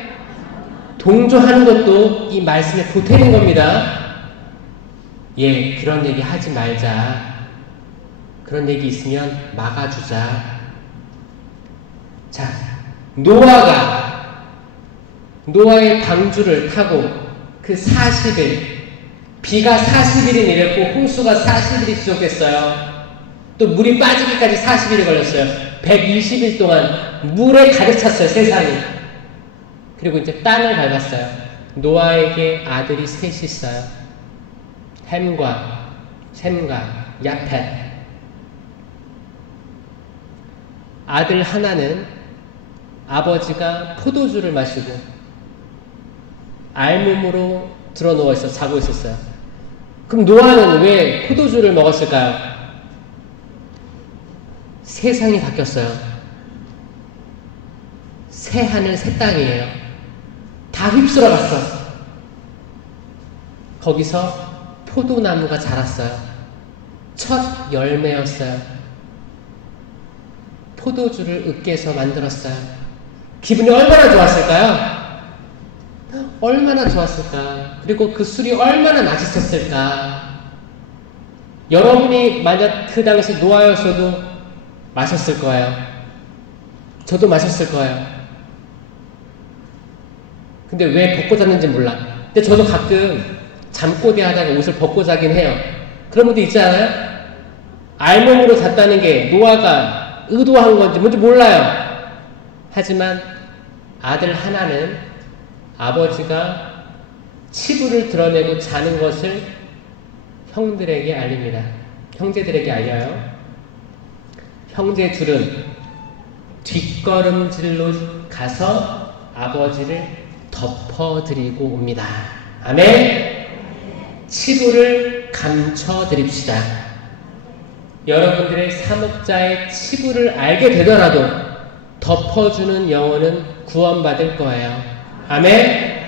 동조하는 것도 이 말씀에 보태는 겁니다. 예, 그런 얘기 하지 말자. 그런 얘기 있으면 막아주자. 자, 노아의 방주를 타고 그 40일, 비가 40일이 내렸고 홍수가 40일이 지속됐어요. 또 물이 빠지기까지 40일이 걸렸어요. 120일 동안 물에 가득 찼어요, 세상이. 그리고 이제 땅을 밟았어요. 노아에게 아들이 셋이 있어요. 햄과 야펫. 아들 하나는 아버지가 포도주를 마시고 알몸으로 들어 누워 있어 자고 있었어요. 그럼 노아는 왜 포도주를 먹었을까요? 세상이 바뀌었어요. 새 하늘 새 땅이에요. 다 휩쓸어 갔어. 거기서 포도나무가 자랐어요. 첫 열매였어요. 포도주를 으깨서 만들었어요. 기분이 얼마나 좋았을까요? 얼마나 좋았을까? 그리고 그 술이 얼마나 맛있었을까? 여러분이 만약 그 당시 노아였어도 마셨을 거예요. 저도 마셨을 거예요. 근데 왜 벗고 잤는지 몰라. 근데 저도 가끔 잠꼬대 하다가 옷을 벗고 자긴 해요. 그런 분도 있지 않아요? 알몸으로 잤다는 게 노아가 의도한 건지 뭔지 몰라요. 하지만 아들 하나는 아버지가 치부를 드러내고 자는 것을 형들에게 알립니다. 형제들에게 알려요. 형제 둘은 뒷걸음질로 가서 아버지를 덮어드리고 옵니다. 아멘. 치부를 감춰드립시다. 여러분들의 사목자의 치부를 알게 되더라도 덮어주는 영혼은 구원받을 거예요. 아멘.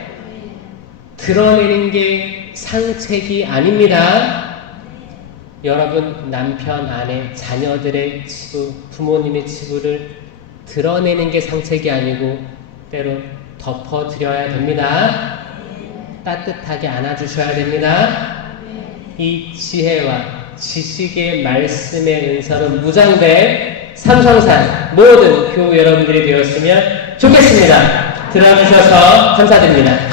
드러내는 게 상책이 아닙니다. 여러분 남편, 아내, 자녀들의 치부, 부모님의 치부를 드러내는 게 상책이 아니고 때로 덮어드려야 됩니다. 따뜻하게 안아주셔야 됩니다. 이 지혜와 지식의 말씀의 은사로 무장된 삼성산 모든 교우 여러분들이 되었으면 좋겠습니다. 들어주셔서 감사드립니다.